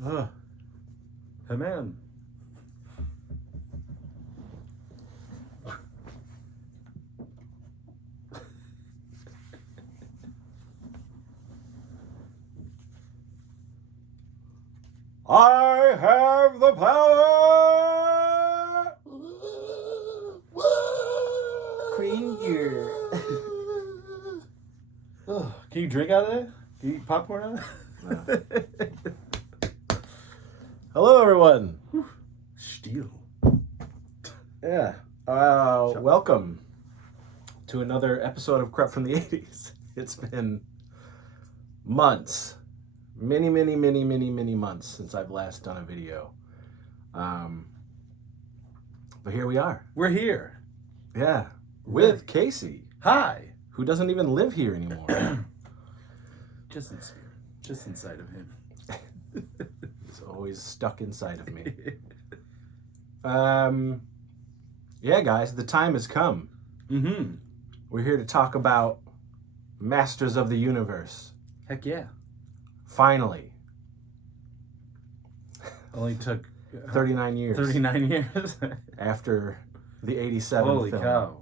Hey man. I have the power. Cringer. Can you drink out of it? Can you eat popcorn out of it? Hello, everyone. Steel. Yeah. Welcome to another episode of Crap from the 80s. It's been months. Many months since I've last done a video. But here we are. We're here. Yeah. With Casey, Hi. who doesn't even live here anymore. Just in spirit. Just inside of him. He's always stuck inside of me. Yeah, guys, the time has come. Mm-hmm. We're here to talk about Masters of the Universe. Heck yeah. Finally. Only took 39 years. 39 years. After the 87 Holy film. cow.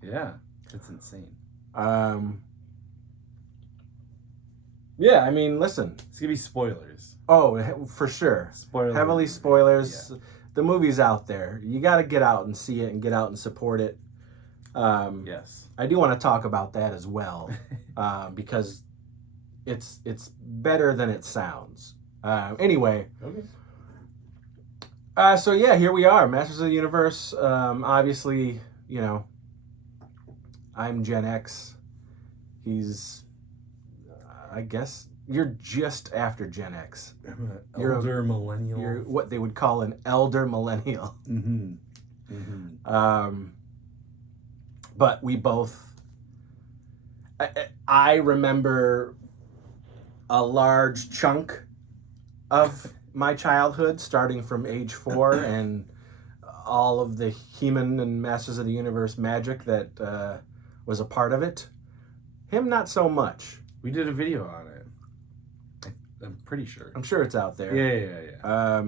Yeah. That's insane. Yeah, I mean, listen. It's going to be spoilers. Oh, for sure. Spoilers. Heavily spoilers. Yeah. The movie's out there. You got to get out and see it and get out and support it. Yes. I do want to talk about that as well, because it's better than it sounds. Anyway. Okay. So yeah, here we are, Masters of the Universe. Obviously, you know, I'm Gen X. He's, I guess, you're just after Gen X. You're elder millennial. You're what they would call an elder millennial. Mm-hmm. Mm-hmm. But we both. I remember a large chunk of my childhood, starting from age 4, and all of the He-Man and Masters of the Universe magic that was a part of it. Him, not so much. We did a video on it. I'm pretty sure. I'm sure it's out there. Yeah.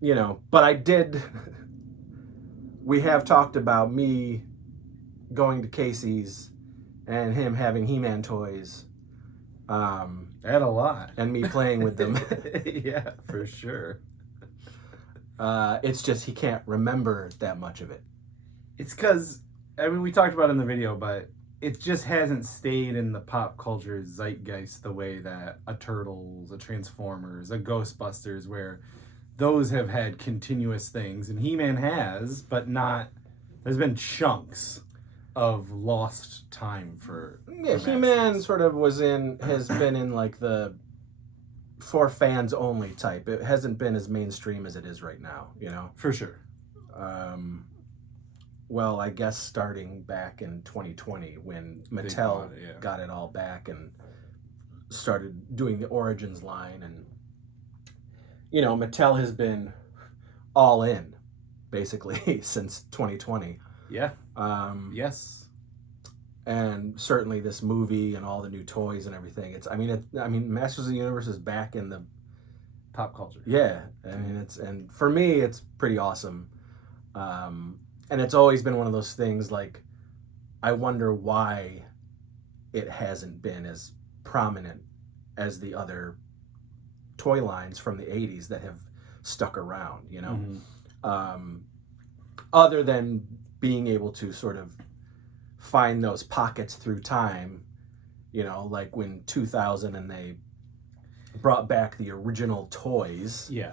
You know, but I did. We have talked about me going to Casey's and him having He-Man toys. I had a lot. And me playing with them. Yeah, for sure. It's just he can't remember that much of it. It's because, I mean, we talked about it in the video, but it just hasn't stayed in the pop culture zeitgeist the way that a Turtles, a Transformers, a Ghostbusters, where those have had continuous things. And He-Man has, but not, there's been chunks of lost time for He-Man sort of has been in like the for fans only type. It hasn't been as mainstream as it is right now, you know? For sure. Well, I guess starting back in 2020 when Mattel got it all back and started doing the Origins line, and you know, Mattel has been all in basically since 2020. Yeah. Yes. And certainly this movie and all the new toys and everything. I mean, Masters of the Universe is back in the pop culture. Yeah. I mean, and for me, it's pretty awesome. And it's always been one of those things, like, I wonder why it hasn't been as prominent as the other toy lines from the 80s that have stuck around, you know? Mm-hmm. Other than being able to sort of find those pockets through time, you know, like when 2000 and they brought back the original toys. Yeah.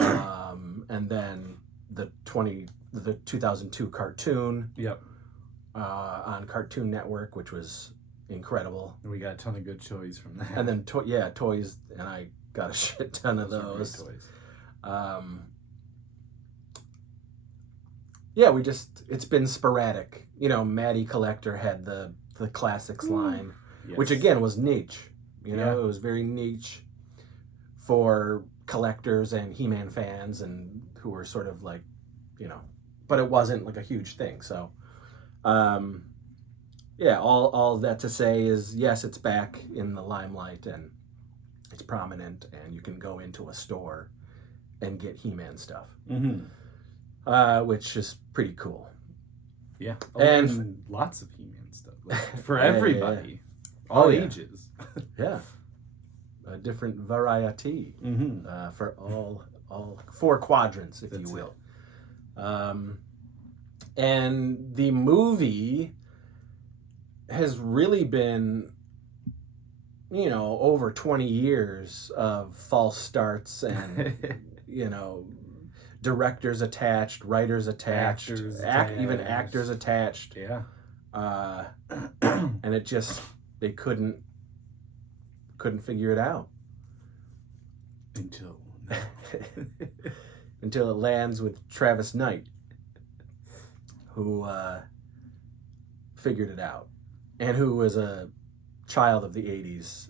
And then the 2002 cartoon. Yep. On Cartoon Network, which was incredible. And we got a ton of good toys from that. And then toys, and I got a shit ton of those. Toys. Yeah, it's been sporadic. You know, Matty Collector had the classics line, yes, which again was niche. You know, it was very niche for collectors and He-Man fans, and who were sort of like, you know, but it wasn't like a huge thing. So, yeah, all that to say is, yes, it's back in the limelight, and It's prominent, and you can go into a store and get He-Man stuff, which is pretty cool. Yeah, And lots of He-Man stuff for Yeah, everybody, all yeah. ages. Yeah, a different variety for all four quadrants, if That's you will. And the movie has really been, over 20 years of false starts and, directors attached, writers attached, even actors attached. Yeah. And they couldn't figure it out. Until it lands with Travis Knight, who figured it out, and who was a child of the 80s.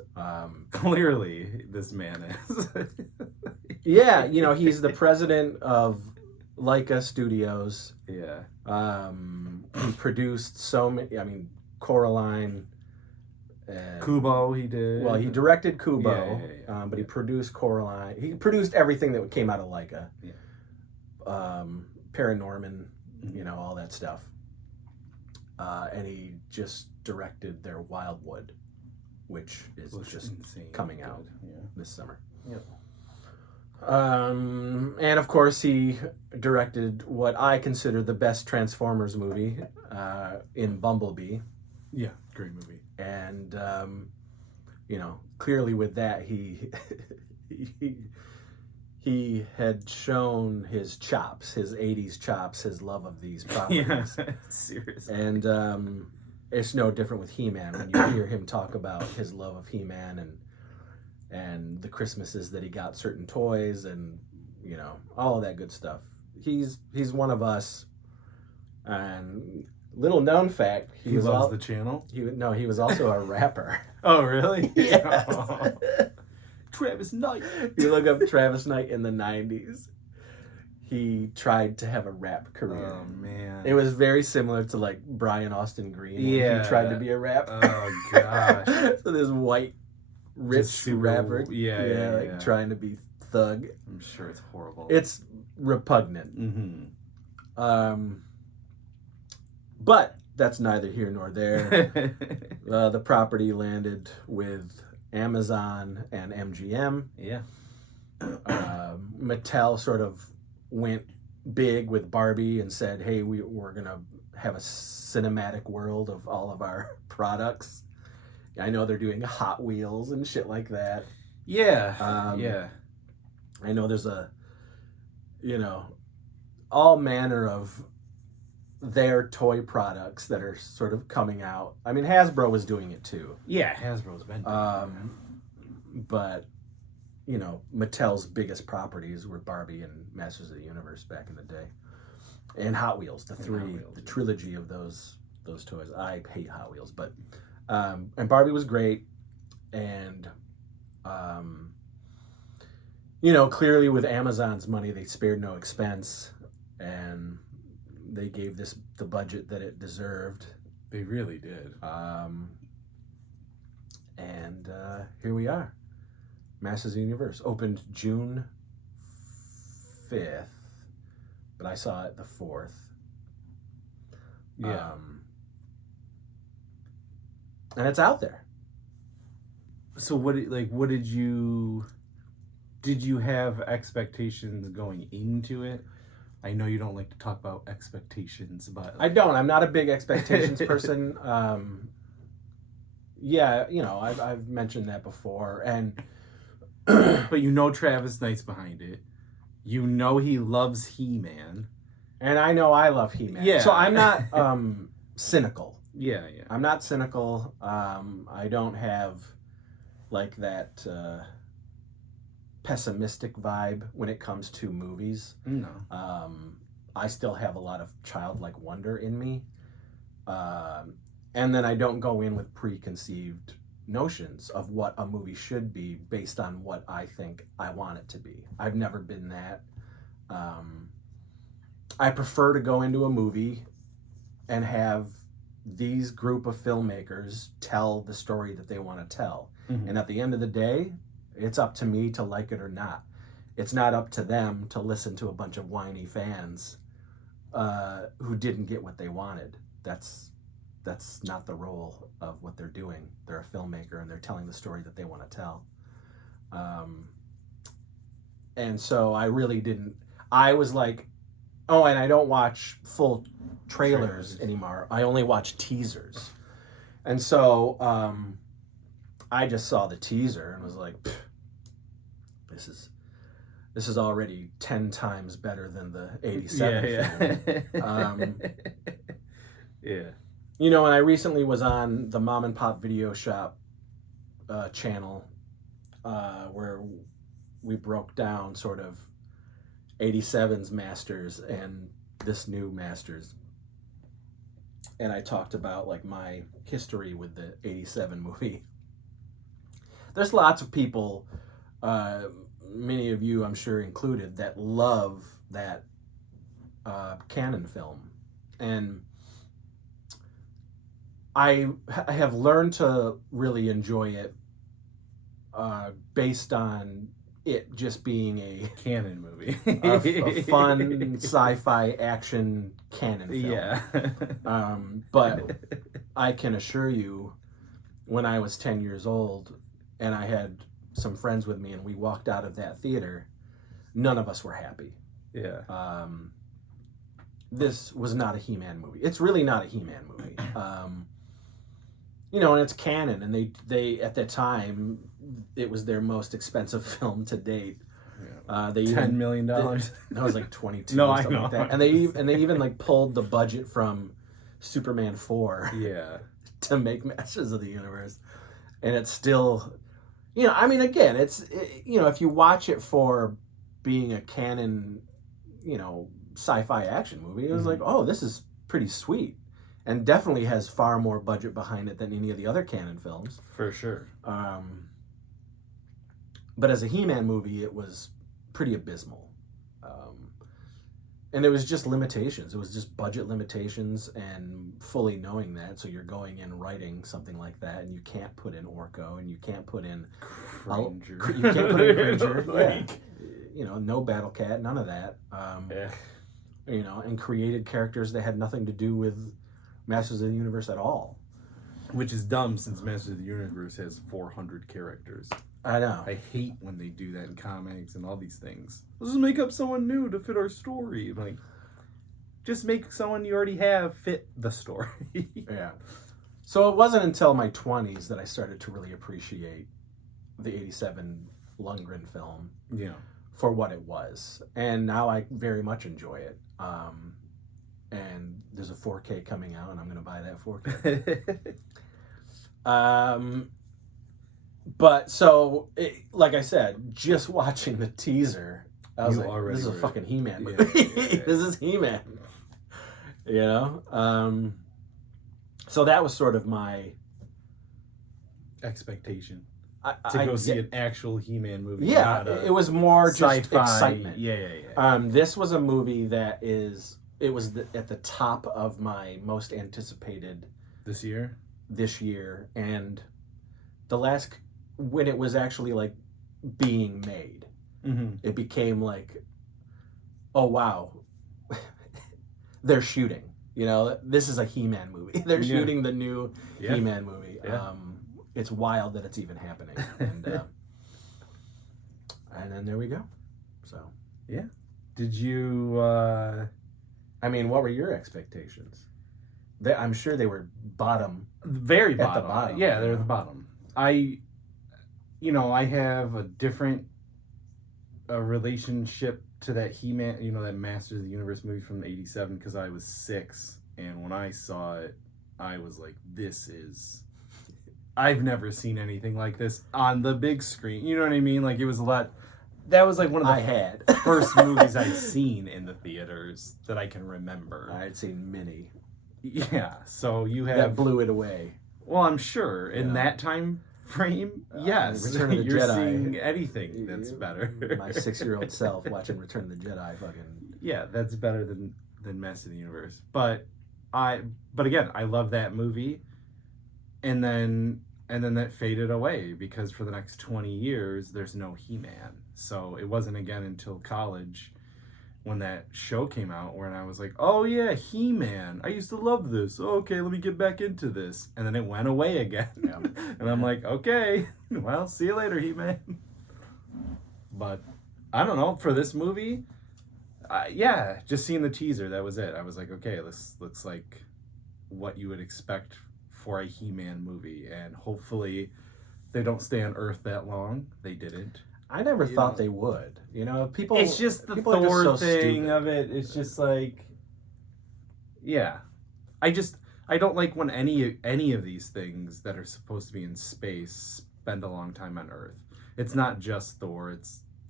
Clearly, this man is. Yeah, he's the president of Leica Studios. Yeah. He produced so many, Coraline. Kubo, he did. Well, he directed Kubo, Yeah. But he produced Coraline. He produced everything that came out of Leica. Yeah. Paranorman, all that stuff. And he just directed their Wildwood, which is just insane. coming out Yeah. this summer. Yep. And of course, he directed what I consider the best Transformers movie in Bumblebee. Yeah, great movie. And clearly with that he had shown his chops, his 80s chops, his love of these properties. Yeah, seriously. And it's no different with He-Man. When you hear him talk about his love of He-Man and the Christmases that he got certain toys and all of that good stuff. He's one of us. And little known fact, he loves the channel. He was also a rapper. Oh, really? Yes. Oh. Travis Knight. You look up Travis Knight in the 90s. He tried to have a rap career. Oh, man. It was very similar to like Brian Austin Green. Yeah. He tried to be a rapper. Oh, gosh. So this white, rich rapper. Yeah. Trying to be thug. I'm sure it's horrible. It's repugnant. Mm-hmm. But that's neither here nor there. The property landed with Amazon and MGM. Yeah. Mattel sort of went big with Barbie and said, hey, we're going to have a cinematic world of all of our products. I know they're doing Hot Wheels and shit like that. Yeah. Yeah. I know there's all manner of their toy products that are sort of coming out. I mean, Hasbro was doing it too. Yeah, Hasbro's been doing it. But, Mattel's biggest properties were Barbie and Masters of the Universe back in the day. And Hot Wheels, the trilogy of those toys. I hate Hot Wheels, but and Barbie was great. And clearly with Amazon's money, they spared no expense, and they gave this the budget that it deserved. They really did. And here we are. Masters of the Universe opened June 5th, but I saw it the 4th. Yeah. And it's out there. So did you have expectations going into it? I know you don't like to talk about expectations, but I don't. I'm not a big expectations person. I've mentioned that before, and but Travis Knight's behind it. He loves He-Man, and I know I love He-Man. Yeah. So I'm not cynical. Yeah. I'm not cynical. I don't have like that pessimistic vibe when it comes to movies. No. I still have a lot of childlike wonder in me. And then I don't go in with preconceived notions of what a movie should be based on what I think I want it to be. I've never been that. I prefer to go into a movie and have these group of filmmakers tell the story that they want to tell. Mm-hmm. And at the end of the day, It's up to me to like it or not. It's not up to them to listen to a bunch of whiny fans who didn't get what they wanted. That's not the role of what they're doing. They're a filmmaker and they're telling the story that they want to tell. And so I really didn't. I was like, oh, and I don't watch full trailers anymore. I only watch teasers. And so I just saw the teaser and was like, this is already 10 times better than the 87 film. Yeah. You know, and I recently was on the Mom and Pop Video Shop channel where we broke down sort of 87's Masters and this new Masters. And I talked about like my history with the 87 movie. There's lots of people, many of you I'm sure included, that love that Cannon film. And I have learned to really enjoy it based on it just being a Cannon movie. a fun sci-fi action Cannon film. Yeah. But I can assure you, when I was 10 years old and I had some friends with me and we walked out of that theater, none of us were happy. Yeah. This was not a He-Man movie. It's really not a He-Man movie. You know, and it's Cannon, and they at that time, it was their most expensive film to date. They $10 million. That was like 22. No, or I something know. like that. And they even like pulled the budget from Superman 4 Yeah. to make Masters of the Universe, and it's still, you know, I mean, again, you know, if you watch it for being a Cannon, you know, sci-fi action movie, it was like, oh, this is pretty sweet. And definitely has far more budget behind it than any of the other Cannon films. For sure. But as a He-Man movie, it was pretty abysmal. And it was just limitations. It was just budget limitations and fully knowing that. So you're going in writing something like that, and you can't put in Orko, and you can't put in... Cringer. You can't put in Cringer. Like... Yeah. You know, no Battle Cat, none of that. Yeah. You know, and created characters that had nothing to do with Masters of the Universe at all. Which is dumb since Masters of the Universe has 400 characters. I know. I hate when they do that in comics and all these things. Let's just make up someone new to fit our story. Like, just make someone you already have fit the story. Yeah. So it wasn't until my 20s that I started to really appreciate the 87 Lundgren film Yeah. for what it was. And now I very much enjoy it. And there's a 4K coming out, and I'm going to buy that 4K. But so, like I said, just watching the teaser, I was like, this is a fucking He-Man movie. Yeah. This is He-Man. You know? So that was sort of my... expectation. To go see an actual He-Man movie. Yeah, it was more just sci-fi excitement. Yeah. This was a movie that it was at the top of my most anticipated This year? This year, and when it was actually like being made, it became like, oh wow, they're shooting. You know, this is a He-Man movie. They're shooting the new He-Man movie. Yeah. It's wild that it's even happening, and then there we go. So yeah, did you? I mean, what were your expectations? I'm sure they were Very bottom. At the bottom. Yeah, they're at the bottom. I have a different relationship to that He-Man, that Masters of the Universe movie from '87 because I was 6, and when I saw it, I was like, I've never seen anything like this on the big screen. You know what I mean? Like, it was a lot. That was like one of the first movies I'd seen in the theaters that I can remember. I had seen many. Yeah, so you have... That blew it away. Well, I'm sure. In that time frame, yes. Return of the You're Jedi. Seeing anything that's better. My 6-year-old self watching Return of the Jedi fucking... Yeah, that's better than Masters of the Universe. But again, I love that movie. And then And then that faded away because for the next 20 years, there's no He-Man. So it wasn't again until college when that show came out where I was like, oh yeah, He-Man. I used to love this. Okay, let me get back into this. And then it went away again. Yeah. And I'm like, okay, well, see you later, He-Man. But I don't know, for this movie, yeah, just seeing the teaser, that was it. I was like, okay, this looks like what you would expect for a He-Man movie. And hopefully they don't stay on Earth that long. They didn't. I never thought they would. You know, people. It's just the people are just Thor so thing stupid. of it. It's just like, yeah, I don't like when any of these things that are supposed to be in space spend a long time on Earth. It's not just Thor.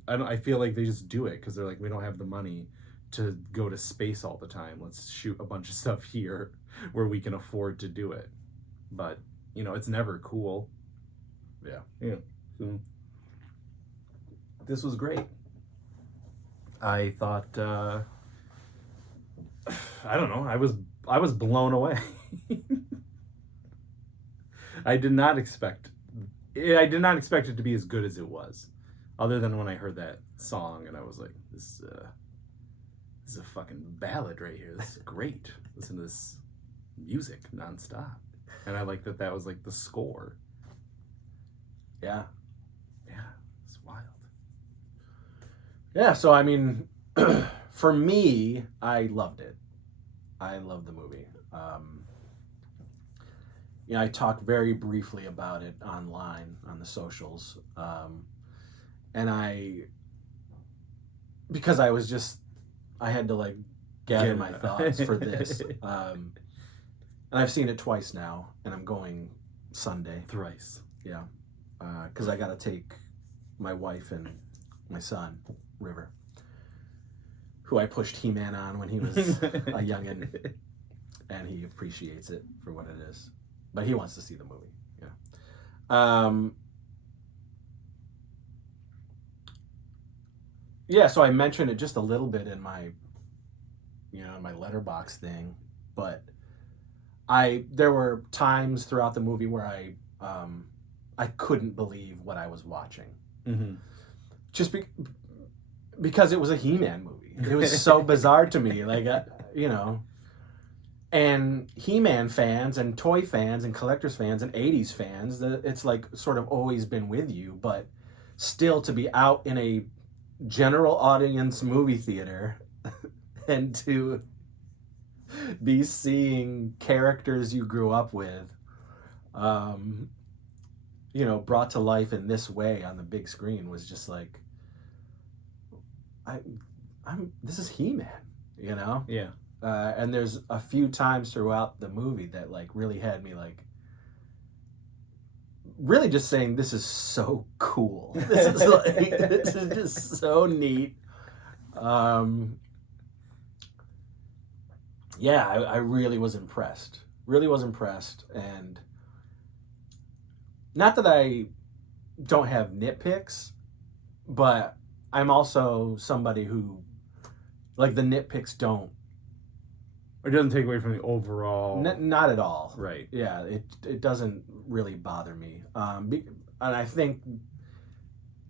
I feel like they just do it because they're like, we don't have the money to go to space all the time. Let's shoot a bunch of stuff here where we can afford to do it. But it's never cool. Yeah. So this was great. I thought, I don't know, I was blown away. I did not expect it to be as good as it was, other than when I heard that song and I was like, this is a fucking ballad right here. This is great. Listen to this music nonstop. And I like that was like the score. Yeah. It's wild. Yeah, so I mean, for me, I loved it. I loved the movie. I talked very briefly about it online on the socials, and because I had to like gather my thoughts for this, and I've seen it twice now, and I'm going Sunday. Thrice. Yeah, because I got to take my wife and my son, River, who I pushed He-Man on when he was a youngin', and he appreciates it for what it is. But he wants to see the movie. Yeah. So I mentioned it just a little bit in my, in my letterbox thing, but there were times throughout the movie where I couldn't believe what I was watching. Mm-hmm. Just because it was a He-Man movie. It was so bizarre to me, like, and He-Man fans and toy fans and collectors fans and 80s fans, it's like sort of always been with you, but still to be out in a general audience movie theater and to be seeing characters you grew up with, brought to life in this way on the big screen was just like, this is He-Man, Yeah. And there's a few times throughout the movie that like really had me like really just saying, this is so cool. This is just so neat. Yeah, I really was impressed. Really was impressed. And not that I don't have nitpicks, but I'm also somebody who, like, the nitpicks don't. It doesn't take away from the overall. Not at all. Right. Yeah, it doesn't really bother me. And I think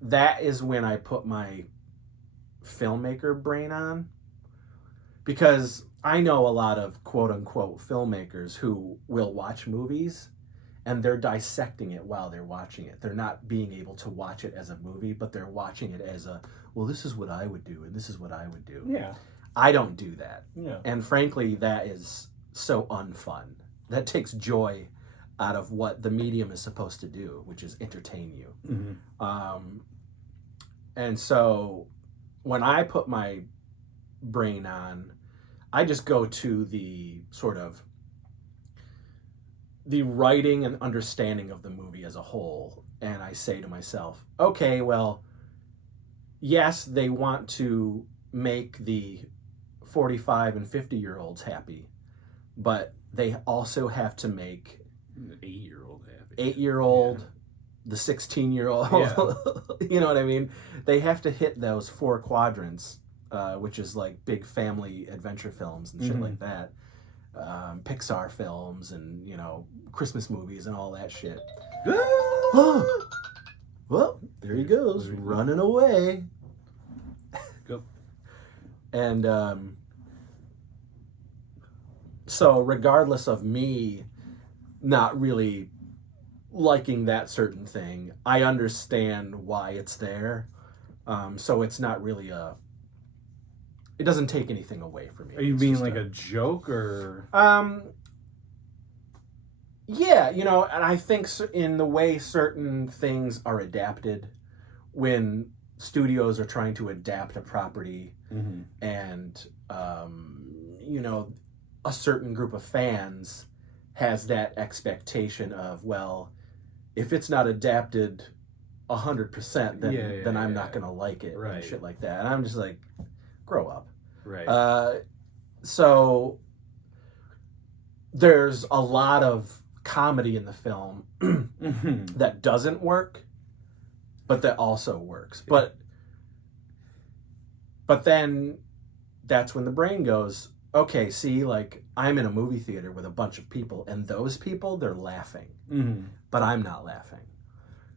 that is when I put my filmmaker brain on. Because I know a lot of quote-unquote filmmakers who will watch movies and they're dissecting it while they're watching it. They're not being able to watch it as a movie, but they're watching it as this is what I would do and this is what I would do. Yeah. I don't do that. Yeah. And frankly, that is so unfun. That takes joy out of what the medium is supposed to do, which is entertain you. Mm-hmm. And so when I put my brain on, I just go to the sort of the writing and understanding of the movie as a whole. And I say to myself, okay, well, yes, they want to make the 45 and 50-year-olds happy, but they also have to make an 8-year-old happy. 8-year-old, the 16-year-old. Yeah. You know what I mean? They have to hit those 4 quadrants, which is like big family adventure films and shit Mm-hmm. like that. Pixar films and, Christmas movies and all that shit. Well, there he goes, running away. Go. And so regardless of me not really liking that certain thing, I understand why it's there. So it's not really it doesn't take anything away from me. Are you It's being just like a joke or? Yeah, you know, and I think in the way certain things are adapted, when studios are trying to adapt a property, Mm-hmm. and you know, a certain group of fans has that expectation of, well, if it's not adapted 100%, then I'm not gonna like it, Right. and shit like that. And I'm just like, grow up. Right. So there's a lot of comedy in the film Mm-hmm. that doesn't work, but that also works. But then that's when the brain goes, okay, see, like, I'm in a movie theater with a bunch of people, and those people, they're laughing, Mm-hmm. but I'm not laughing.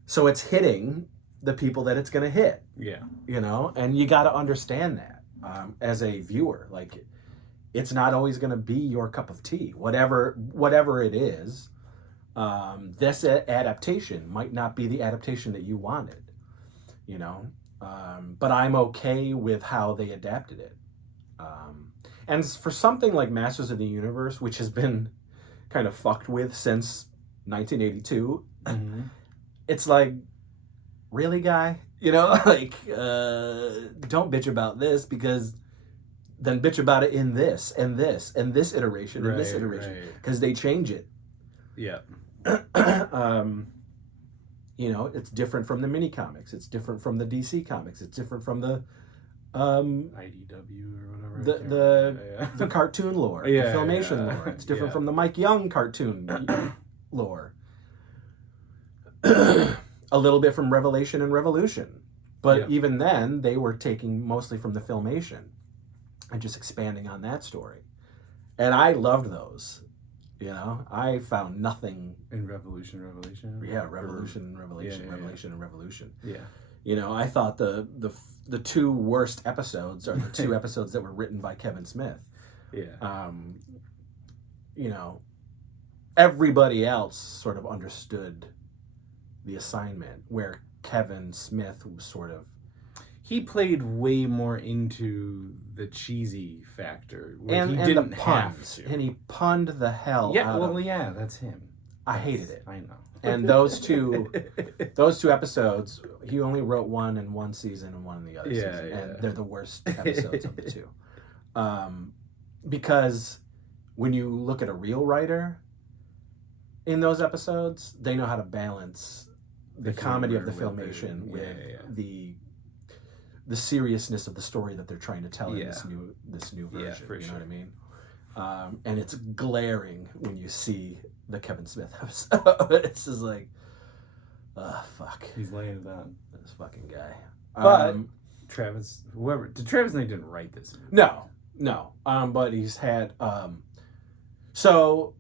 So it's hitting the people that it's going to hit, Yeah. you know? And you got to understand that as a viewer. Like, it's not always going to be your cup of tea. Whatever it is, this adaptation might not be the adaptation that you wanted, you know? But I'm okay with how they adapted it. And for something like Masters of the Universe, which has been kind of fucked with since 1982, Mm-hmm. it's like, really, guy? You know, like, don't bitch about this, because then bitch about it in this, and this, and this iteration, and this iteration, because they change it. Yeah. You know, it's different from the mini comics. It's different from the DC comics. It's different from the IDW or whatever. the cartoon lore, the Filmation lore. It's different from the Mike Young cartoon lore. A little bit from Revelation and Revolution, but even then they were taking mostly from the Filmation and just expanding on that story. And I loved those. You know, I found nothing in Revolution. Yeah, Revolution, Revelation, Yeah. Revelation, and Revolution. Yeah. You know, I thought the two worst episodes are the two episodes that were written by Kevin Smith. Yeah. You know, everybody else sort of understood the assignment, where Kevin Smith was sort of... He played way more into the cheesy factor, where and he and didn't the have puns, to. and he punned the hell out of... Yeah, that's him. I hated it. I know. And those two episodes, he only wrote one in one season and one in the other season, and they're the worst episodes of the two. Because when you look at a real writer in those episodes, they know how to balance the comedy of the Filmation with the seriousn's of the story that they're trying to tell in this new version. For you know sure. what I mean? And it's glaring when you see the Kevin Smith episode. It's just like, fuck. He's laying it on. This fucking guy. But Travis Knight didn't write this movie. No. But he's had... so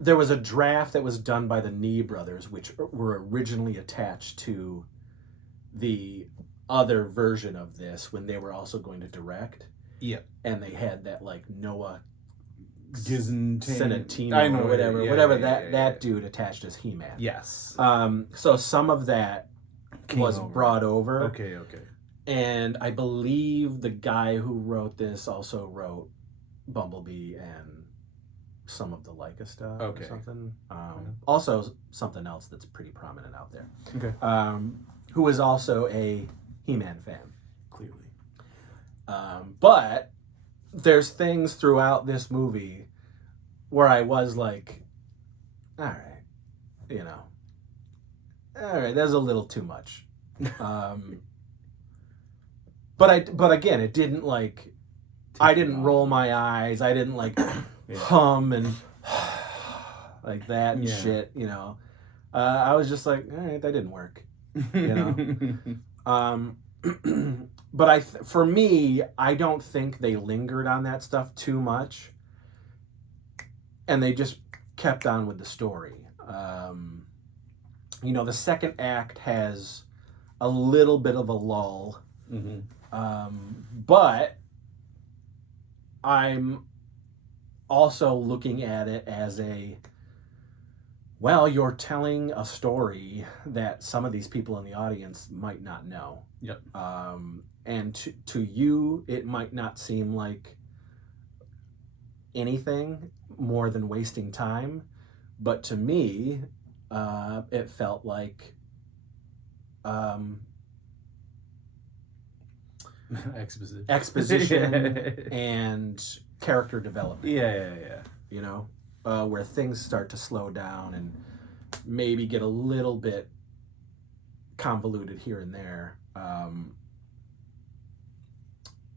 there was a draft that was done by the Nee brothers, which were originally attached to the other version of this when they were also going to direct. Yep. And they had that, like, Noah Centineo, I know, whatever that dude attached as He-Man. Yes. So some of that was brought over. Okay. And I believe the guy who wrote this also wrote Bumblebee and some of the Leica stuff or something. Also something else that's pretty prominent out there. Okay. Who is also a He-Man fan. Clearly. But there's things throughout this movie where I was like, all right, you know, all right, that's a little too much. But again, it didn't like, I didn't roll my eyes. I didn't like hum and like that and shit, you know. I was just like, all right, that didn't work, you know. But for me, I don't think they lingered on that stuff too much, and they just kept on with the story. you know, the second act has a little bit of a lull, but I'm also looking at it as well, you're telling a story that some of these people in the audience might not know. Yep. And to you, it might not seem like anything more than wasting time, but to me, it felt like exposition and character development. Yeah. You know, where things start to slow down and maybe get a little bit convoluted here and there.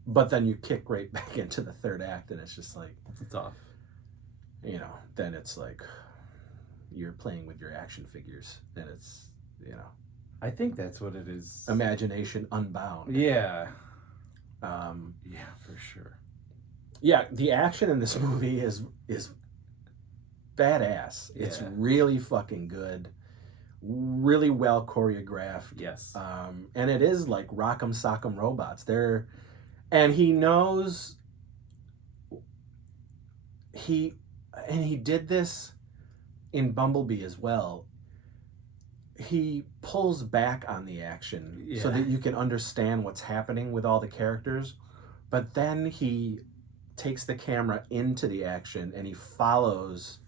But then you kick right back into the third act, and it's just like, it's off. You know, then it's like you're playing with your action figures, and it's, you know, I think that's what it is. Imagination unbound. Yeah. Yeah, for sure. Yeah, the action in this movie is badass. Yeah. It's really fucking good. Really well choreographed. Yes. And it is like Rock'em Sock'em Robots. And he knows he did this in Bumblebee as well. He pulls back on the action so that you can understand what's happening with all the characters, but then he takes the camera into the action and he follows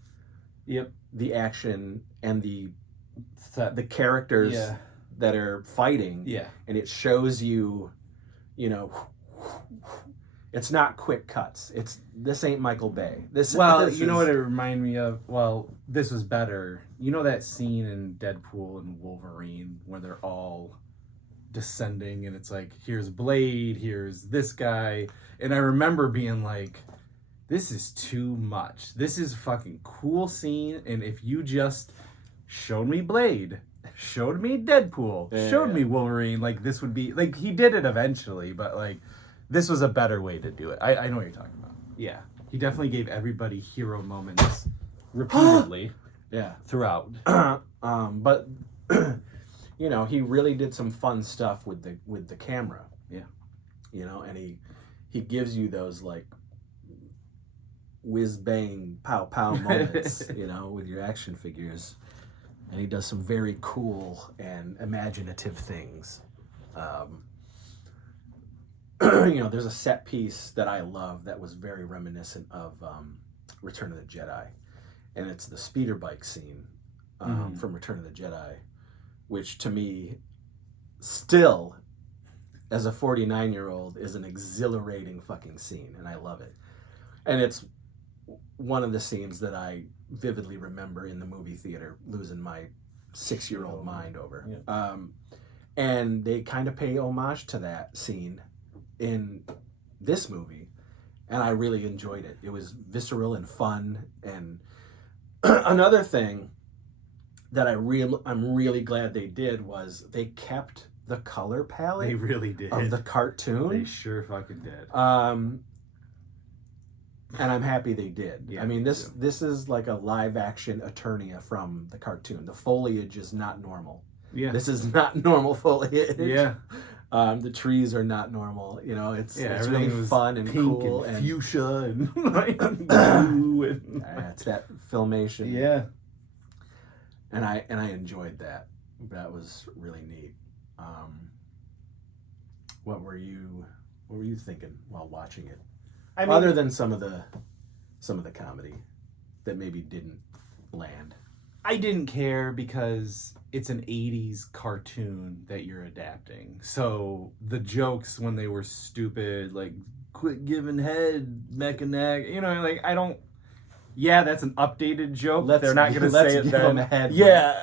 the action and the characters that are fighting, and it shows you, you know, it's not quick cuts. This ain't Michael Bay. This you know what it reminded me of? Well, this was better. You know that scene in Deadpool and Wolverine where they're all descending and it's like, here's Blade, here's this guy. And I remember being like, this is too much. This is a fucking cool scene. And if you just showed me Blade, showed me Deadpool, showed me Wolverine, like this would be, like he did it eventually, but like this was a better way to do it. I know what you're talking about. Yeah. He definitely gave everybody hero moments repeatedly throughout. But you know, he really did some fun stuff with the camera. Yeah. You know, and he gives you those like whiz bang pow pow moments, you know, with your action figures. And he does some very cool and imaginative things. You know, there's a set piece that I love that was very reminiscent of Return of the Jedi. And it's the speeder bike scene from Return of the Jedi, which to me, still, as a 49-year-old, is an exhilarating fucking scene. And I love it. And it's one of the scenes that I vividly remember in the movie theater losing my 6-year-old mind over. Yeah. And they kind of pay homage to that scene in this movie, and I really enjoyed it. It was visceral and fun. And another thing that I'm really glad they did was they kept the color palette. They really did. Of the cartoon. They sure fucking did. And I'm happy they did. Yeah, I mean, this is like a live action Eternia from the cartoon. The foliage is not normal. Yeah. This is not normal foliage. Yeah. The trees are not normal. You know, it's really was fun and pink cool and fuchsia and like blue and it's that filmation. Yeah. And I enjoyed that. That was really neat. What were you thinking while watching it? I mean, other than some of the comedy that maybe didn't land. I didn't care because it's an 80s cartoon that you're adapting. So the jokes when they were stupid, like quit giving head, neck and neck, you know, like I don't. Yeah, that's an updated joke. They're not going to say it then. Head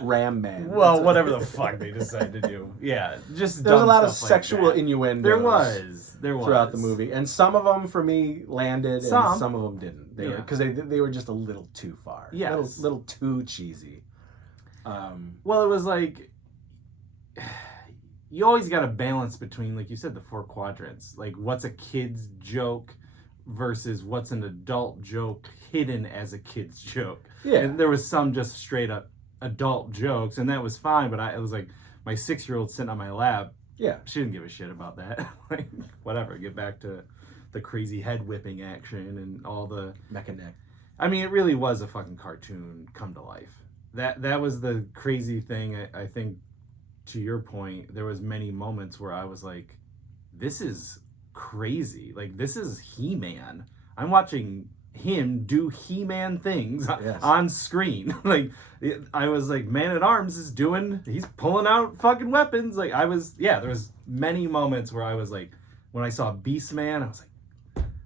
Ram Man. Well, whatever the fuck they decide to do. Yeah, just there's a lot of stuff sexual like innuendos. There was throughout the movie, and some of them for me landed, and some of them didn't. Because they were just a little too far. Yeah, little too cheesy. Well, it was like you always got to balance between, like you said, the 4 quadrants. Like, what's a kid's joke versus what's an adult joke hidden as a kid's joke. Yeah. And there was some just straight up adult jokes, and that was fine. But it was like my 6-year-old sitting on my lap. Yeah. She didn't give a shit about that. Like, whatever. Get back to the crazy head whipping action and all the Mecha Nick. I mean, it really was a fucking cartoon come to life. That was the crazy thing. I think, to your point, there was many moments where I was like, this is crazy. Like, this is He-Man. I'm watching him do He-Man things Yes. on screen. Like, I was like, Man-at-Arms he's pulling out fucking weapons. Like, there was many moments where I was like, when I saw Beastman, I was like,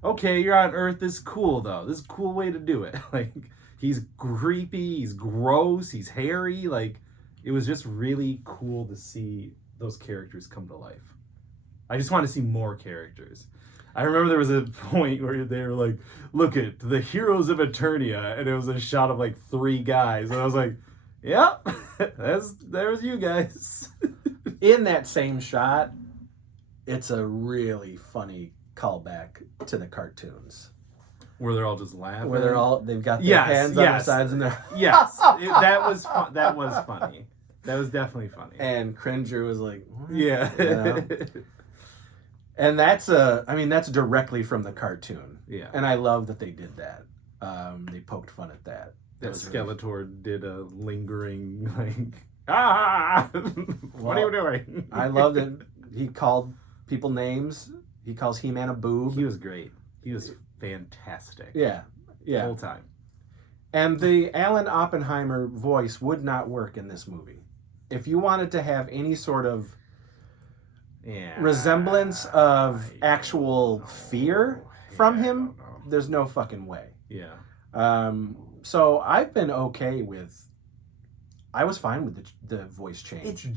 okay, you're on Earth. This is cool, though. This is a cool way to do it. Like, he's creepy, he's gross, he's hairy. Like, it was just really cool to see those characters come to life. I just want to see more characters. I remember there was a point where they were like, look at the heroes of Eternia, and it was a shot of like 3 guys, and I was like, yep, there's you guys. In that same shot, it's a really funny callback to the cartoons. Where they're all just laughing. Where they've got their hands on their sides and they're... Yes, that was funny. That was definitely funny. And Cringer was like, what? Yeah. You know? And that's directly from the cartoon. Yeah. And I love that they did that. They poked fun at that. That Skeletor really... did a lingering, like, what are you doing? I loved it. He called people names. He calls He-Man a boob. He was great. He was fantastic. Yeah. The whole time. And the Alan Oppenheimer voice would not work in this movie. If you wanted to have any sort of resemblance of actual fear from him, there's no fucking way. Yeah. So I've been okay with... I was fine with the voice change. It's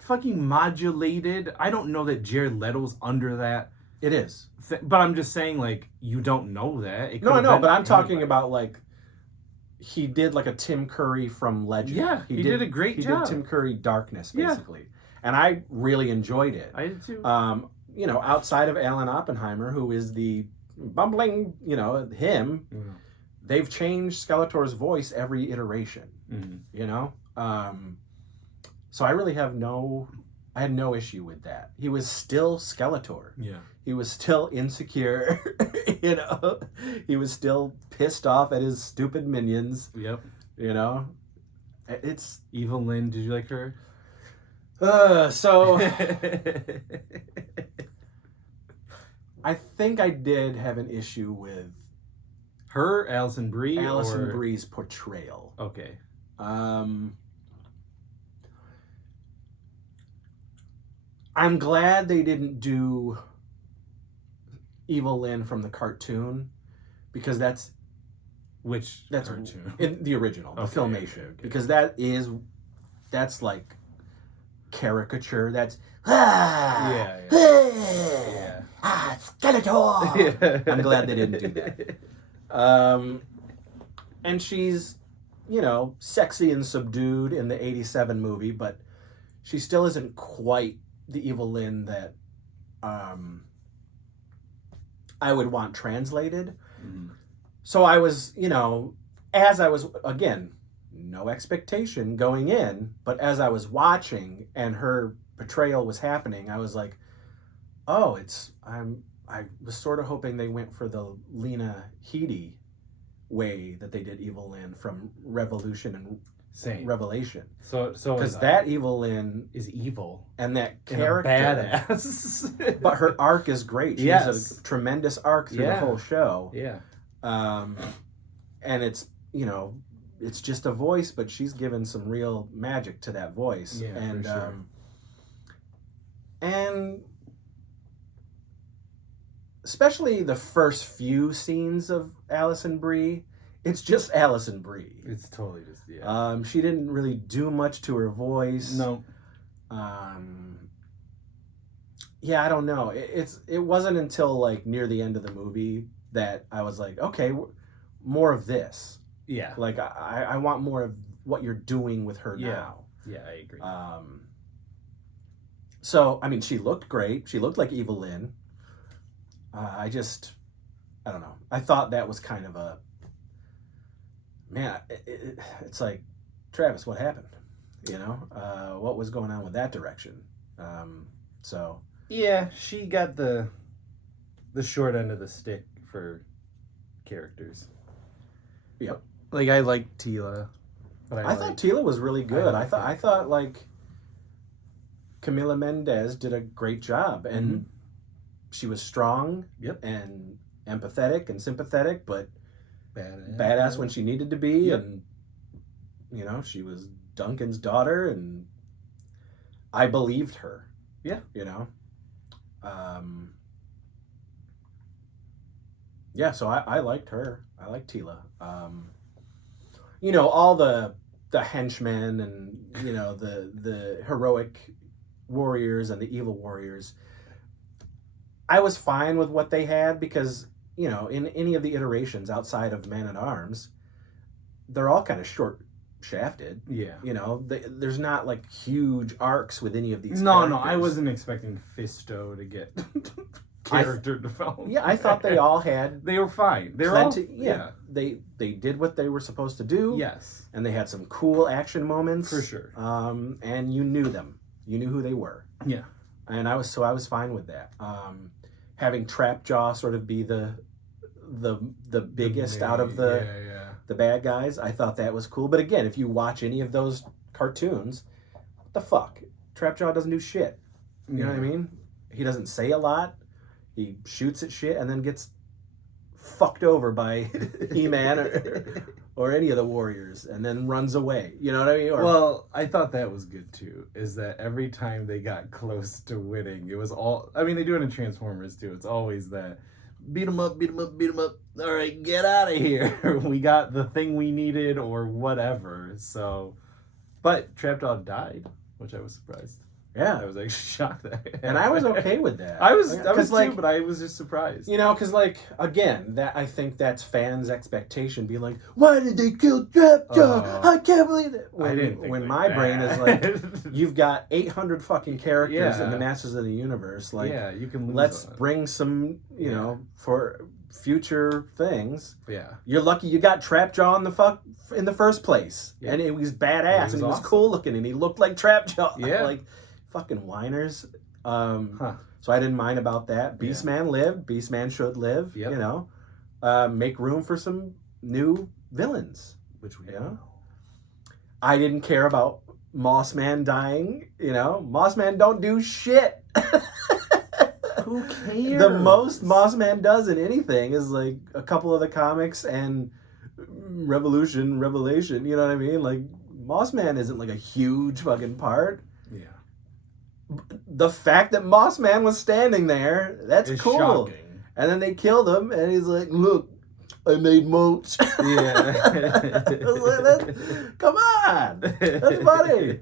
fucking modulated. I don't know that Jared Leto's under that. It is. But I'm just saying, like, you don't know that. No, I know, but I'm talking about, like, he did, like, a Tim Curry from Legend. Yeah, he did a great job. He did Tim Curry Darkness, basically. Yeah. And I really enjoyed it. I did, too. You know, outside of Alan Oppenheimer, who is the bumbling, him, they've changed Skeletor's voice every iteration, you know? So I really I had no issue with that. He was still Skeletor. Yeah. He was still insecure, you know? He was still pissed off at his stupid minions. Yep. You know? It's... Evil Lynn, did you like her? So... I think I did have an issue with... Her, Alison Brie? Alison Brie's portrayal. Okay. I'm glad they didn't do Evil Lynn from the cartoon, because that's cartoon? In the original, the Filmation, okay. because that's like caricature. That's Skeletor. I'm glad they didn't do that. And she's, sexy and subdued in the '87 movie, but she still isn't quite the Evil Lynn that I would want translated. So I was, as I was, again, no expectation going in, but as I was watching and her portrayal was happening, I was like, oh, I was sort of hoping they went for the Lena Headey way that they did Evil Lynn from Revolution and Revelation. So because that Evil Lynn is evil, and that character badass. But her arc is great. She has a tremendous arc through the whole show. Yeah. And it's it's just a voice, but she's given some real magic to that voice. Yeah, and for sure. And especially the first few scenes of Alison Brie. It's just Alison Brie. It's totally just, she didn't really do much to her voice. No. Yeah, I don't know. It wasn't until like near the end of the movie that I was like, okay, more of this. Yeah. Like I want more of what you're doing with her now. Yeah, I agree. So I mean, she looked great. She looked like Evil Lynn. I don't know. I thought that was kind of a... Man, it's like Travis, what happened? What was going on with that direction? So Yeah, she got the short end of the stick for characters. Yep. Like I like Tila, but I thought Tila was really good. I like I thought like Camila Mendez did a great job, and she was strong, Yep. and empathetic and sympathetic, but badass, badass when she needed to be, Yep. and she was Duncan's daughter, and I believed her. Yeah. Yeah, so I liked her. I liked Tila. All the henchmen and the heroic warriors and the evil warriors. I was fine with what they had because in any of the iterations outside of Man at Arms, they're all kind of short shafted. Yeah. There's not like huge arcs with any of these. No, characters. I wasn't expecting Fisto to get character development. Yeah, I thought they all had. They were fine. They were plenty. all, Yeah, they did what they were supposed to do. Yes, and they had some cool action moments for sure. And you knew them. You knew who they were. Yeah, and I was fine with that. Having Trapjaw sort of be the biggest out of the bad guys, I thought that was cool. But again, if you watch any of those cartoons, what the fuck? Trapjaw doesn't do shit. You know what I mean? He doesn't say a lot. He shoots at shit and then gets fucked over by He-Man or any of the warriors and then runs away. You know what I mean? Well, I thought that was good too, is that every time they got close to winning, it was all... I mean, they do it in Transformers too. It's always that, beat 'em up, beat 'em up, beat 'em up. All right, get out of here. We got the thing we needed or whatever. So, but Trapjaw died, which I was surprised. Yeah. I was actually shocked that. And I was okay with that. I was like, too, but I was just surprised. Because like again, that I think that's fans' expectation, being like, "Why did they kill Trapjaw? I can't believe it." I didn't think when like my that. brain is like, you've got 800 fucking characters in the Masters of the Universe. Like, yeah, you can lose let's on it. bring some, for future things. Yeah, You're lucky you got Trapjaw in the first place, and it was badass, and he was awesome. cool looking, and he looked like Trapjaw. Yeah. Like, fucking whiners. So I didn't mind about that. Beastman lived. Beastman should live. Yep. Make room for some new villains. which we I didn't care about Mossman dying. Mossman don't do shit. Who cares? The most Mossman does in anything is like a couple of the comics and Revelation. You know what I mean? Like, Mossman isn't like a huge fucking part. Yeah. The fact that Mossman was standing there, that's It's cool. shocking. And then they killed him, and he's like, "Look, I made moats." Yeah. Come on, that's funny.